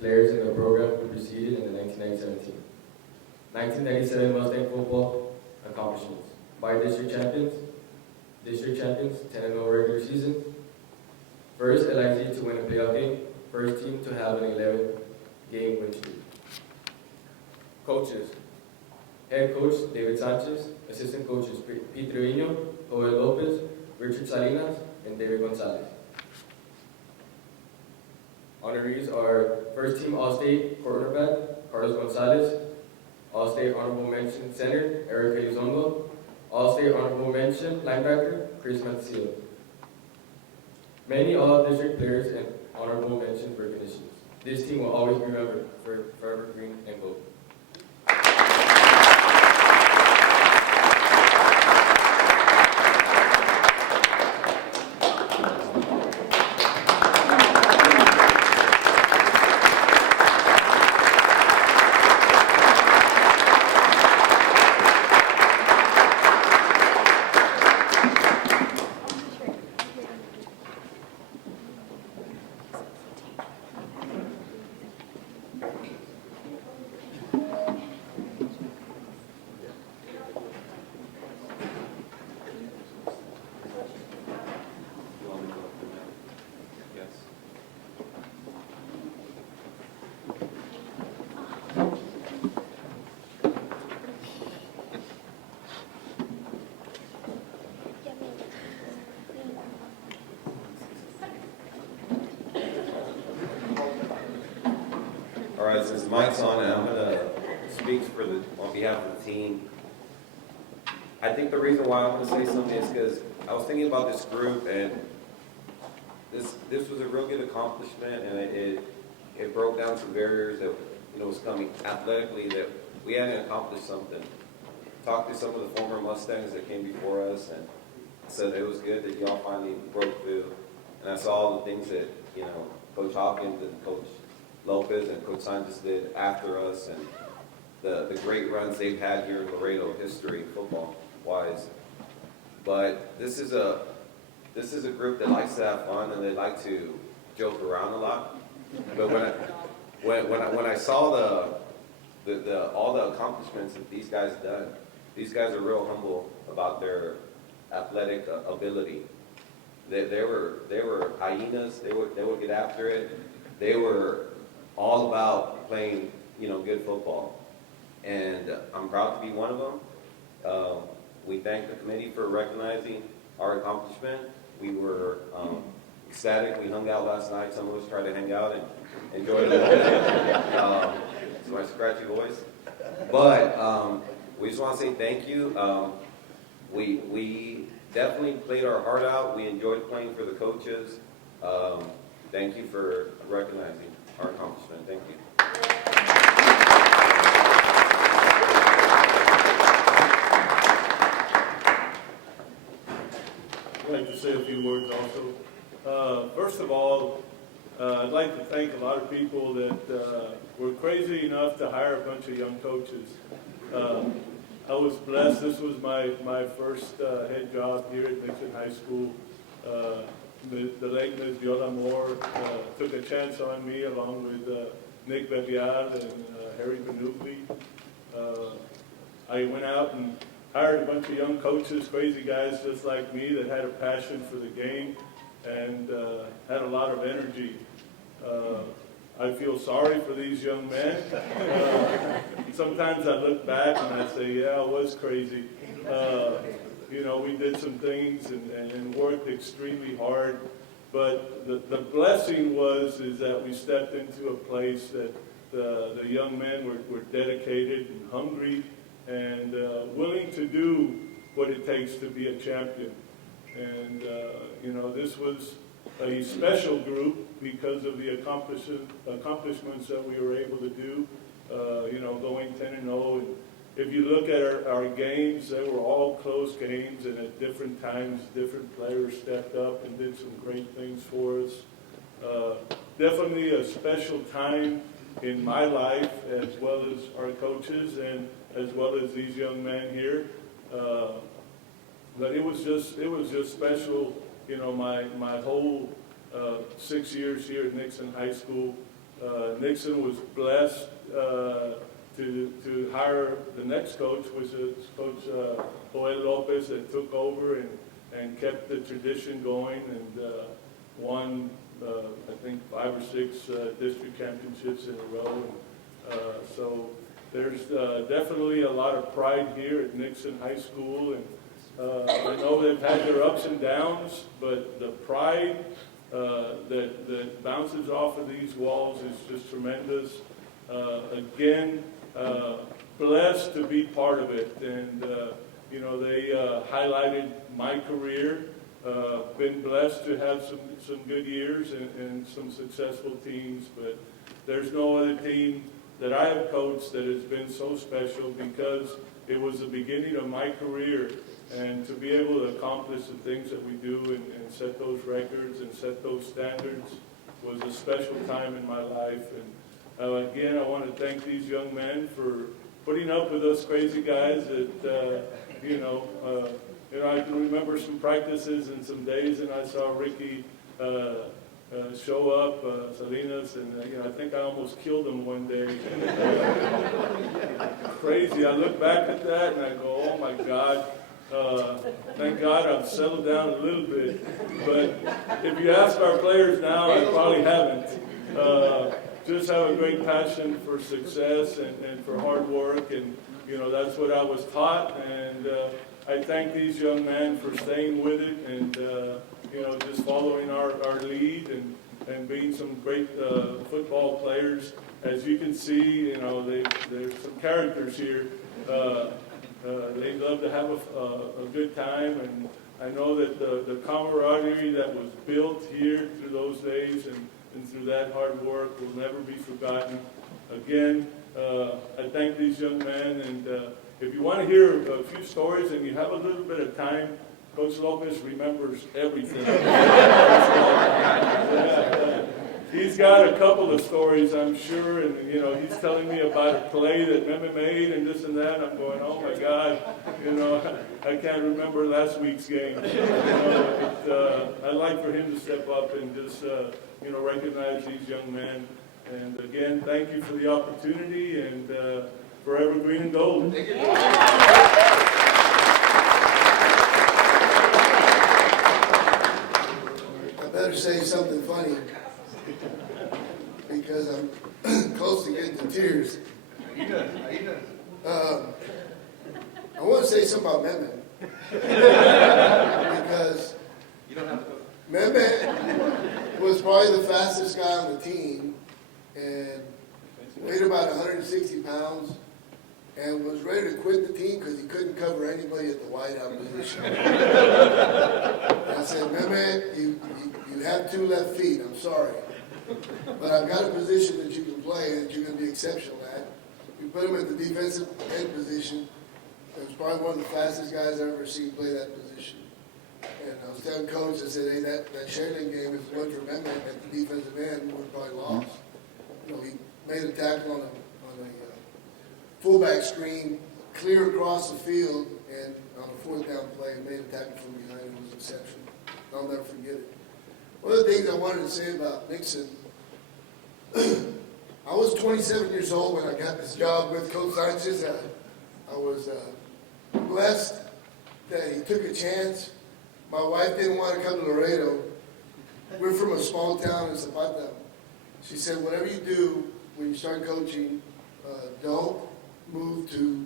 players in the program who preceded in the 1997 team. 1997 Mustang football accomplishments. Bi-district champions, 10-0 regular season. First LIZ to win a playoff game, first team to have an 11-game win streak. Coaches. Head coach David Sanchez, assistant coaches Pete Trevino, Joel Lopez, Richard Salinas, and David Gonzalez. Honorees are first team All-State cornerback Carlos Gonzalez, All-State honorable mention center Eric Elizondo, All-State honorable mention linebacker Chris Mancillo. Many all-district players and honorable mention recognitions. This team will always be remembered for forever green and gold. All right, since the mic's on, I'm going to speak on behalf of the team. I think the reason why I'm going to say something is because I was thinking about this group, and this was a real good accomplishment, and it broke down some barriers that was coming athletically, that we hadn't accomplished something. Talked to some of the former Mustangs that came before us, and said it was good that y'all finally broke through. And I saw all the things that, Coach Hawkins and Coach Lopez and Coach Sanchez did after us, and the great runs they've had here in Laredo history, football-wise. But this is a group that likes to have fun, and they like to joke around a lot. But when I saw all the accomplishments that these guys have done, these guys are real humble about their athletic ability. They were hyenas. They would get after it. They were all about playing, good football. And I'm proud to be one of them. We thank the committee for recognizing our accomplishment. We were ecstatic. We hung out last night. Some of us tried to hang out and enjoy it a little bit. It's my scratchy voice. But we just want to say thank you. We definitely played our heart out. We enjoyed playing for the coaches. Thank you for recognizing our accomplishment. Thank you. I'd like to say a few words also. First of all, I'd like to thank a lot of people that were crazy enough to hire a bunch of young coaches. I was blessed. This was my first head job here at Nixon High School. The late Ms. Viola Moore took a chance on me along with Nick Bevial and Harry Benugli. I went out and hired a bunch of young coaches, crazy guys just like me that had a passion for the game and had a lot of energy. I feel sorry for these young men. Sometimes I look back and I say, yeah, I was crazy. We did some things and worked extremely hard. But the blessing is that we stepped into a place that the young men were dedicated and hungry and willing to do what it takes to be a champion. And, this was a special group because of the accomplishments that we were able to do, going 10-0. And if you look at our games, they were all close games, and at different times, different players stepped up and did some great things for us. Definitely a special time in my life, as well as our coaches and as well as these young men here. But it was just special, my whole 6 years here at Nixon High School. Nixon was blessed to hire the next coach, which is Coach Joel Lopez, that took over and kept the tradition going and won, I think, 5 or 6 district championships in a row. So there's definitely a lot of pride here at Nixon High School, and I know they've had their ups and downs, but the pride that bounces off of these walls is just tremendous. Again, blessed to be part of it, and they highlighted my career. Been blessed to have some good years and some successful teams, but there's no other team that I have coached that has been so special, because it was the beginning of my career, and to be able to accomplish the things that we do and set those records and set those standards was a special time in my life. And again, I want to thank these young men for putting up with us crazy guys that, I can remember some practices and some days, and I saw Ricky show up, Salinas, and I think I almost killed him one day. Crazy. I look back at that and I go, oh my God. Thank God I've settled down a little bit. But if you ask our players now, I probably haven't. Just have a great passion for success and for hard work, and that's what I was taught. And I thank these young men for staying with it and just following our lead and being some great football players. As you can see, there's some characters here. They love to have a good time, and I know that the camaraderie that was built here through those days and through that hard work will never be forgotten. again, I thank these young men, and if you want to hear a few stories and you have a little bit of time, Coach Lopez remembers everything. He's got a couple of stories, I'm sure, and he's telling me about a play that Meme made and this and that. I'm going, oh my God, I can't remember last week's game. I'd like for him to step up and just recognize these young men. And again, thank you for the opportunity, and forever green and gold. Thank you. I better say something funny because I'm close to getting to tears. How you doing? I want to say something about Meme because You don't have to go. Meme was probably the fastest guy on the team and weighed about 160 pounds and was ready to quit the team because he couldn't cover anybody at the wideout position. I said, Meme, you have 2 left feet. I'm sorry. But I've got a position that you can play and that you're going to be exceptional at. We put him at the defensive end position. He was probably one of the fastest guys I've ever seen play that position. And I was telling Coach, I said, hey, that Sherling game, if it wasn't for Meme at the defensive end, we would have probably lost. He made a tackle on a fullback screen, clear across the field, and on a 4th down play, made a tackle from behind. It was exceptional. I'll never forget it. One of the things I wanted to say about Nixon, I was 27 years old when I got this job with Coach Sanchez. I was blessed that he took a chance. My wife didn't want to come to Laredo. We're from a small town in Zapata. She said, whatever you do when you start coaching, don't move to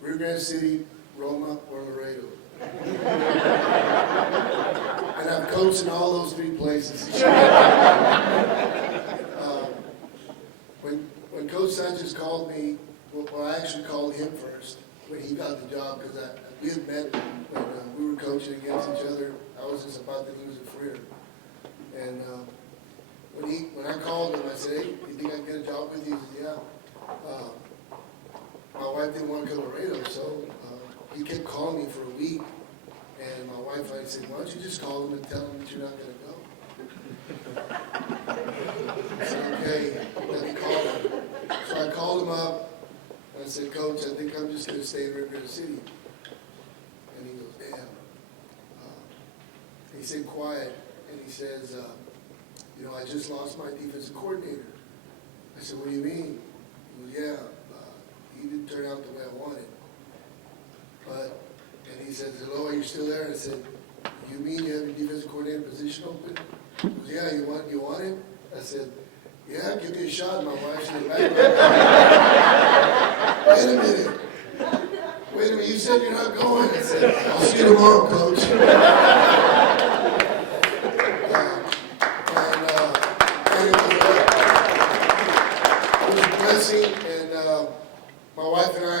Rio Grande City, Roma, or Laredo. And I've coached in all those 3 places. When Coach Sanchez called me, well, I actually called him first when he got the job because we had met when we were coaching against each other. I was just about to lose a career. And when I called him, I said, hey, do you think I can get a job with you? He said, yeah. My wife didn't want to come to Laredo, so he kept calling me for a week. And my wife finally said, why don't you just call him and tell him that you're not going to go? I said, okay, let me call him. So I called him up, and I said, Coach, I think I'm just going to stay in Rio Grande City. And he goes, damn. He said, quiet, and he says, I just lost my defensive coordinator. I said, what do you mean? He goes, yeah, he didn't turn out the way I wanted. And he says, hello, are you still there? And I said, you mean you have your defensive coordinator position open? He goes, yeah, you want it? I said, yeah, give me a shot. My wife said, wait a minute, you said you're not going. I said, I'll see you tomorrow, Coach. It was a blessing, and my wife and I,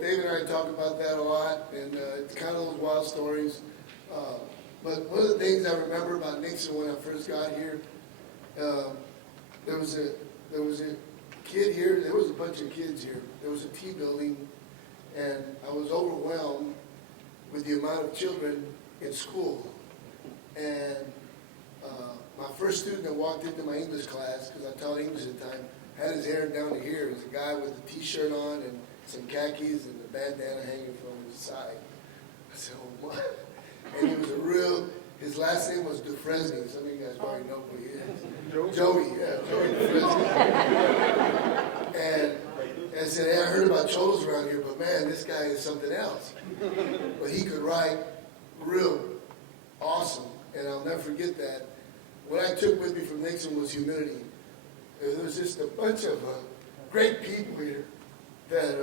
David and I talk about that a lot, and it's kind of those wild stories. But one of the things I remember about Nixon when I first got here, there was a kid here. There was a bunch of kids here. There was a T building, and I was overwhelmed with the amount of children in school. And my first student that walked into my English class, because I taught English at the time, had his hair down to here. It was a guy with a T-shirt on and some khakis and a bandana hanging from his side. I said, oh, what? And he was his last name was Dufresne. Some of you guys probably know who he is. Joey Dufresne. And I said, hey, I heard about Cholos around here, but man, this guy is something else. But he could write real awesome, and I'll never forget that. What I took with me from Nixon was humility. There was just a bunch of great people here that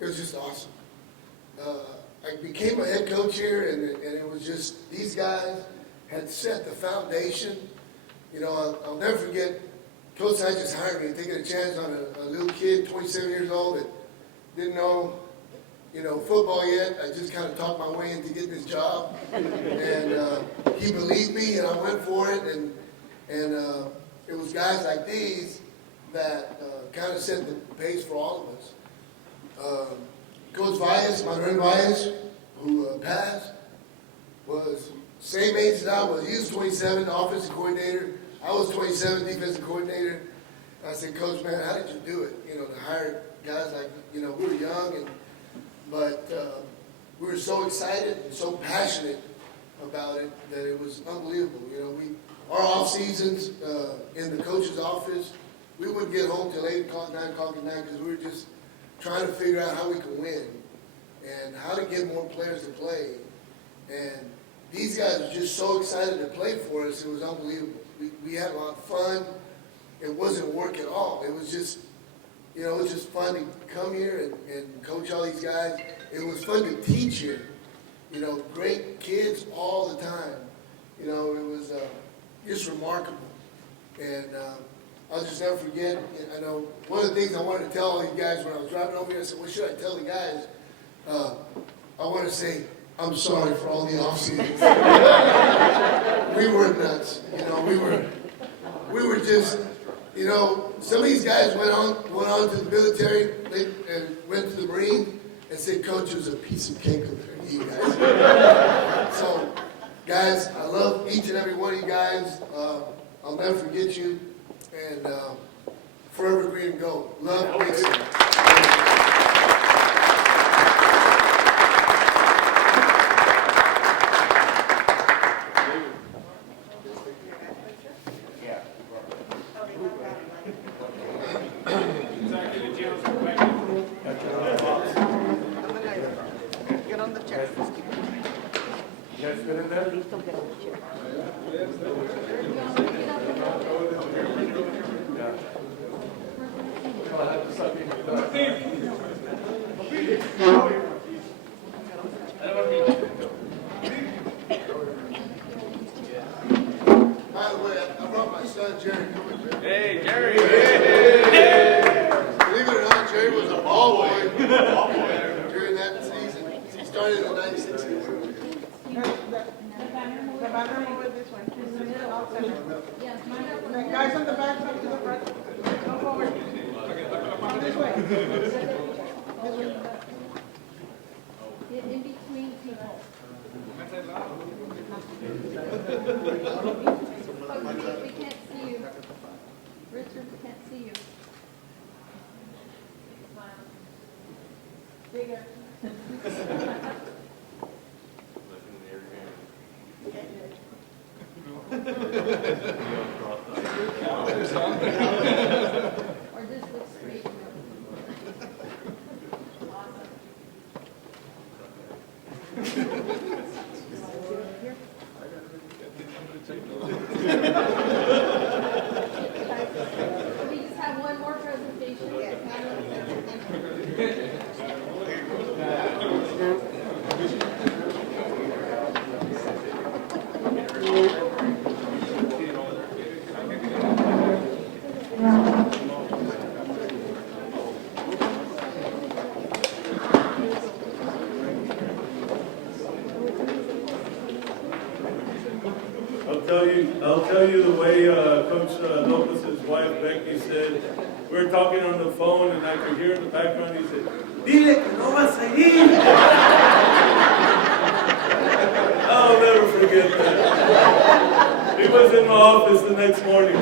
it was just awesome. I became a head coach here, and it was just, these guys had set the foundation. I'll never forget, Coach Sanchez hired me, taking a chance on a little kid, 27 years old, that didn't know, football yet. I just kind of talked my way into getting this job. And he believed me, and I went for it. And it was guys like these that kind of set the pace for all of us. Coach Valles, Manuel Valles, who passed, was same age as I was. He was 27, offensive coordinator. I was 27, defensive coordinator. I said, Coach, man, how did you do it? You know, to hire guys like, you know, we were young, but we were so excited and so passionate about it that it was unbelievable. You know, our off seasons in the coach's office, we wouldn't get home till 8 o'clock, 9 o'clock at night because we were just trying to figure out how we could win and how to get more players to play. And these guys were just so excited to play for us, it was unbelievable. We had a lot of fun. It wasn't work at all. It was just, you know, it was just fun to come here and coach all these guys. It was fun to teach here. You know, great kids all the time. You know, it was just remarkable. And I'll just never forget, I know, one of the things I wanted to tell all these guys when I was driving over here, I said, what should I tell the guys? I want to say, I'm sorry for all the off-seasons. We were nuts. You know, we were just, you know, some of these guys went on to the military and went to the Marines and said, Coach, it was a piece of cake compared to you guys. So, guys, I love each and every one of you guys. I'll never forget you. And forever green and gold. Love, Nixon. Get on the chair. You guys fit in there? Please don't get on the chair. By the way, I brought my son Jerry. Hey, Jerry. Believe it or not, Jerry was a ball boy during that season. He started in 96. The banner move it this way. The guys on the back, come to the front. Come forward. This way. In between people. We can't see you. Richard, we can't see you. Bigger. Or just look straight. We just have one more presentation. I'll tell you the way Coach Lopez's wife Becky said. We were talking on the phone, and I could hear in the background. He said, "Dile que no vas a ir." I'll never forget that. He was in my office the next morning.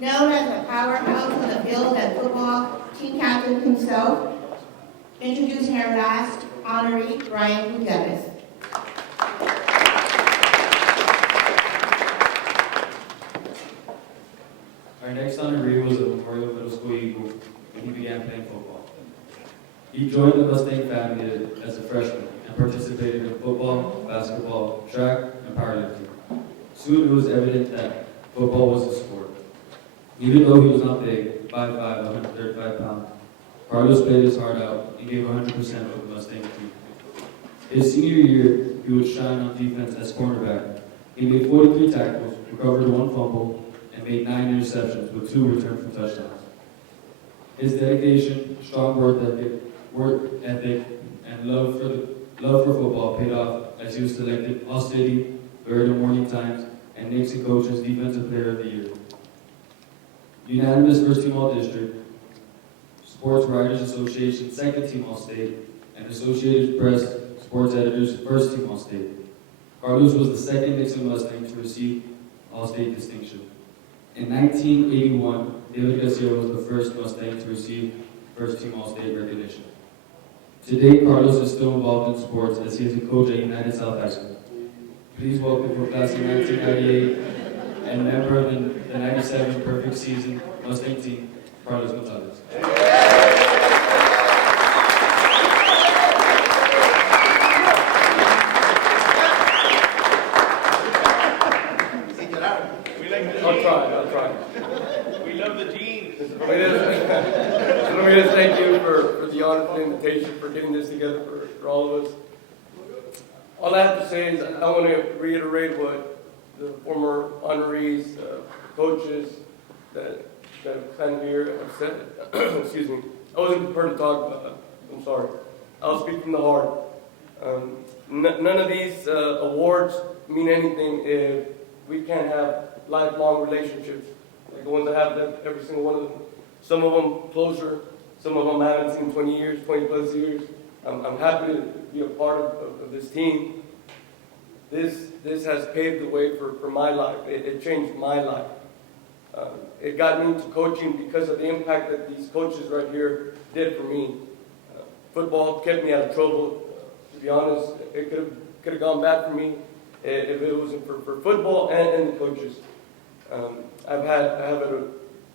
Known as a powerhouse on the field and football, team captain himself, introducing our last honoree, Brian Dennis. Our next honoree was a Memorial Middle School Eagle when he began playing football. He joined the Mustang family as a freshman and participated in football, basketball, track, and powerlifting. Soon it was evident that football was a sport. Even though he was not big, 5'5", 135 pounds, Carlos played his heart out and gave 100% for the Mustang team. His senior year, he would shine on defense as cornerback. He made 43 tackles, recovered 1 fumble, and made 9 interceptions with 2 returned for touchdowns. His dedication, strong work ethic, and love for football paid off as he was selected All-City, Laredo Morning Times, and Nixon Coach's Defensive Player of the Year. Unanimous First Team All-District, Sports Writers Association Second Team All-State, and Associated Press Sports Editors First Team All-State. Carlos was the second Nixon Mustang to receive All-State distinction. In 1981, David Garcia was the first Mustang to receive First Team All-State recognition. Today, Carlos is still involved in sports as he is a coach at United South High School. Please welcome for class of 1998 and member of the 97 perfect season Mustang team, Carlos Gonzalez. I'll try. We love the jeans. Let me just thank you for the honor, for the invitation, for getting this together for all of us. All I have to say is I want to reiterate what the former honorees, coaches that have stand here have said. Excuse me. I wasn't prepared to talk, I'm sorry. I'll speak from the heart. None of these awards mean anything if we can't have lifelong relationships, like the ones I have, every single one of them. Some of them closer, some of them I haven't seen 20 years, 20 plus years. I'm happy to be a part of this team. This has paved the way for my life. It changed my life. It got me into coaching because of the impact that these coaches right here did for me. Football kept me out of trouble. To be honest, it could have gone bad for me if it wasn't for football and the coaches. I've had a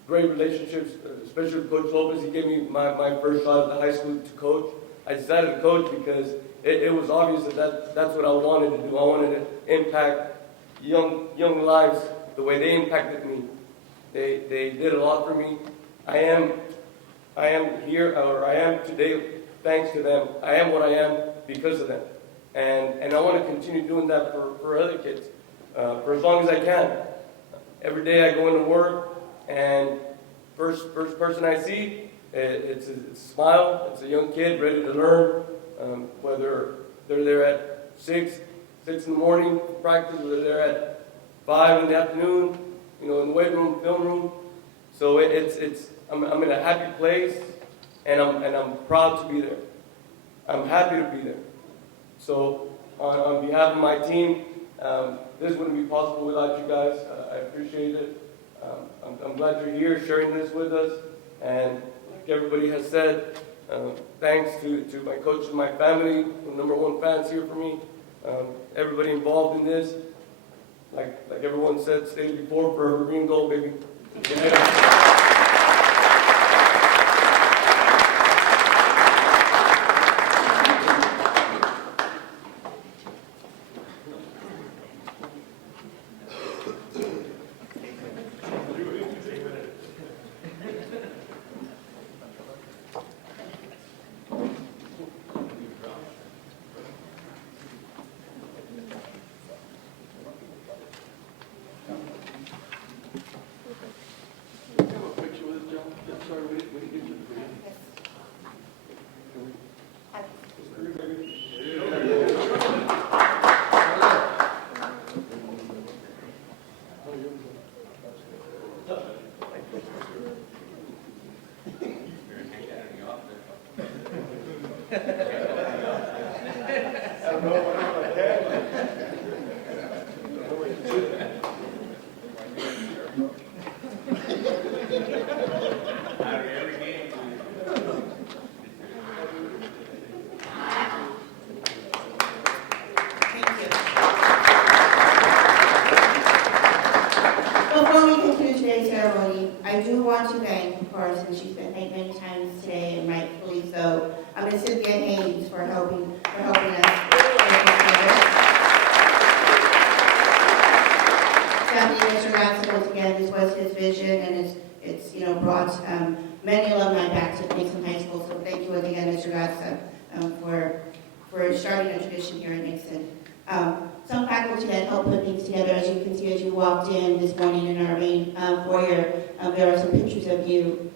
great relationships, especially with Coach Lopez. He gave me my first shot at the high school to coach. I decided to coach because it was obvious that's what I wanted to do. I wanted to impact young lives the way they impacted me. They did a lot for me. I am here, or I am today thanks to them. I am what I am because of them. And I want to continue doing that for other kids for as long as I can. Every day I go into work, and first person I see, it's a smile. It's a young kid ready to learn, whether they're there at 6 in the morning for practice, whether they're at 5 in the afternoon, in the weight room, film room. So I'm in a happy place, and I'm proud to be there. I'm happy to be there. So on behalf of my team, this wouldn't be possible without you guys. I appreciate it. I'm glad you're here sharing this with us. And like everybody has said, thanks to my coaches, my family, the #1 fans here for me, everybody involved in this. Like everyone stated before, forever green gold, baby. Before we conclude today's ceremony, I many times today, and rightfully so. Ms. Cynthia Haynes for helping us. Definitely, Mr. Ratson, once again, this was his vision, and it's brought many alumni back to Nixon High School. So thank you once again, Mr. Ratson, for starting a tradition here at Nixon. Some faculty that helped put things together, as you can see as you walked in this morning in our main foyer, there are some pictures of you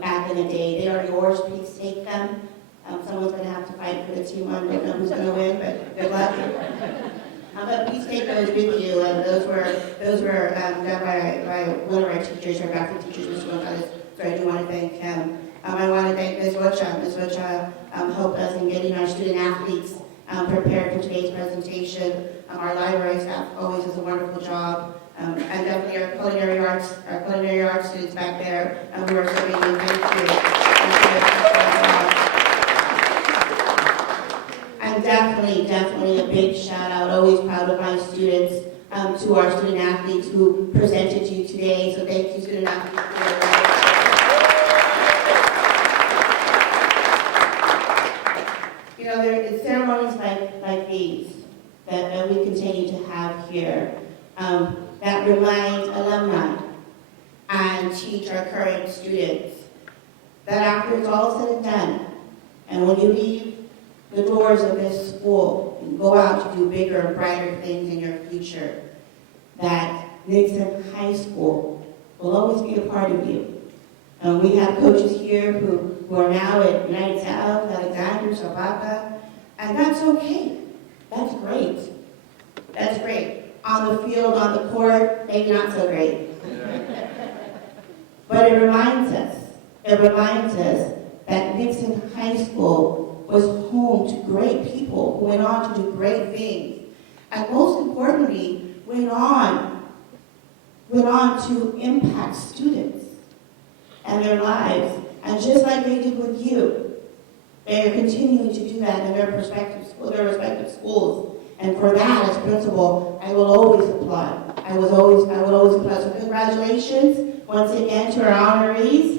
back in the day. They are yours. Please take them. Someone's going to have to fight for the team. I don't know who's going to win, but good luck. But please take those with you. Those were done by one of our teachers, our graphic teachers, Mr. Gonzalez. So I do want to thank him. I want to thank Ms. Rocha. Ms. Rocha helped us in getting our student athletes prepared for today's presentation. Our library staff always does a wonderful job. And definitely our culinary arts students back there who are serving you. Thank you. And definitely a big shout out, always proud of my students, to our student athletes who presented to you today. So thank you, student athletes. There is ceremonies like these that we continue to have here that remind alumni and teach our current students that after it's all said and done, and when you leave the doors of this school and go out to do bigger and brighter things in your future, that Nixon High School will always be a part of you. We have coaches here who are now at United South, Alexander, Zapata, and that's okay. That's great. That's great. On the field, on the court, maybe not so great. But it reminds us that Nixon High School was home to great people who went on to do great things. And most importantly, went on to impact students and their lives. And just like they did with you, they are continuing to do that in their respective schools. And for that, as principal, I will always applaud. I will always applaud. So congratulations once again to our honorees.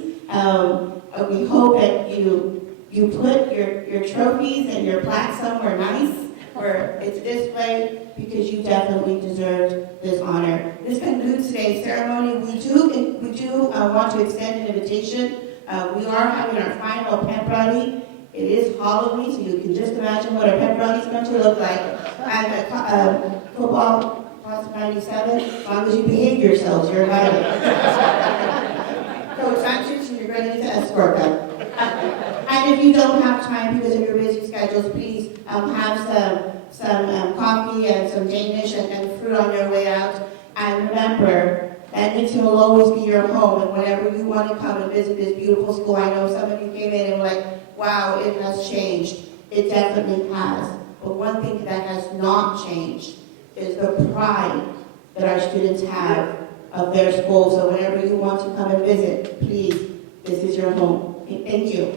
We hope that you put your trophies and your plaques somewhere nice where it's displayed, because you definitely deserved this honor. This concludes today's ceremony. We do want to extend an invitation. We are having our final pep rally. It is Halloween, so you can just imagine what our pep rally is going to look like. And football, class of 97, as long as you behave yourselves, you're invited. Coach Sanchez, you're going to need to escort them. And if you don't have time because of your busy schedules, please have some coffee and some Danish and fruit on your way out. And remember that Nixon will always be your home, and whenever you want to come and visit this beautiful school, I know some of you came in and were like, wow, it has changed. It definitely has. But one thing that has not changed is the pride that our students have of their school. So whenever you want to come and visit, please, this is your home. Thank you.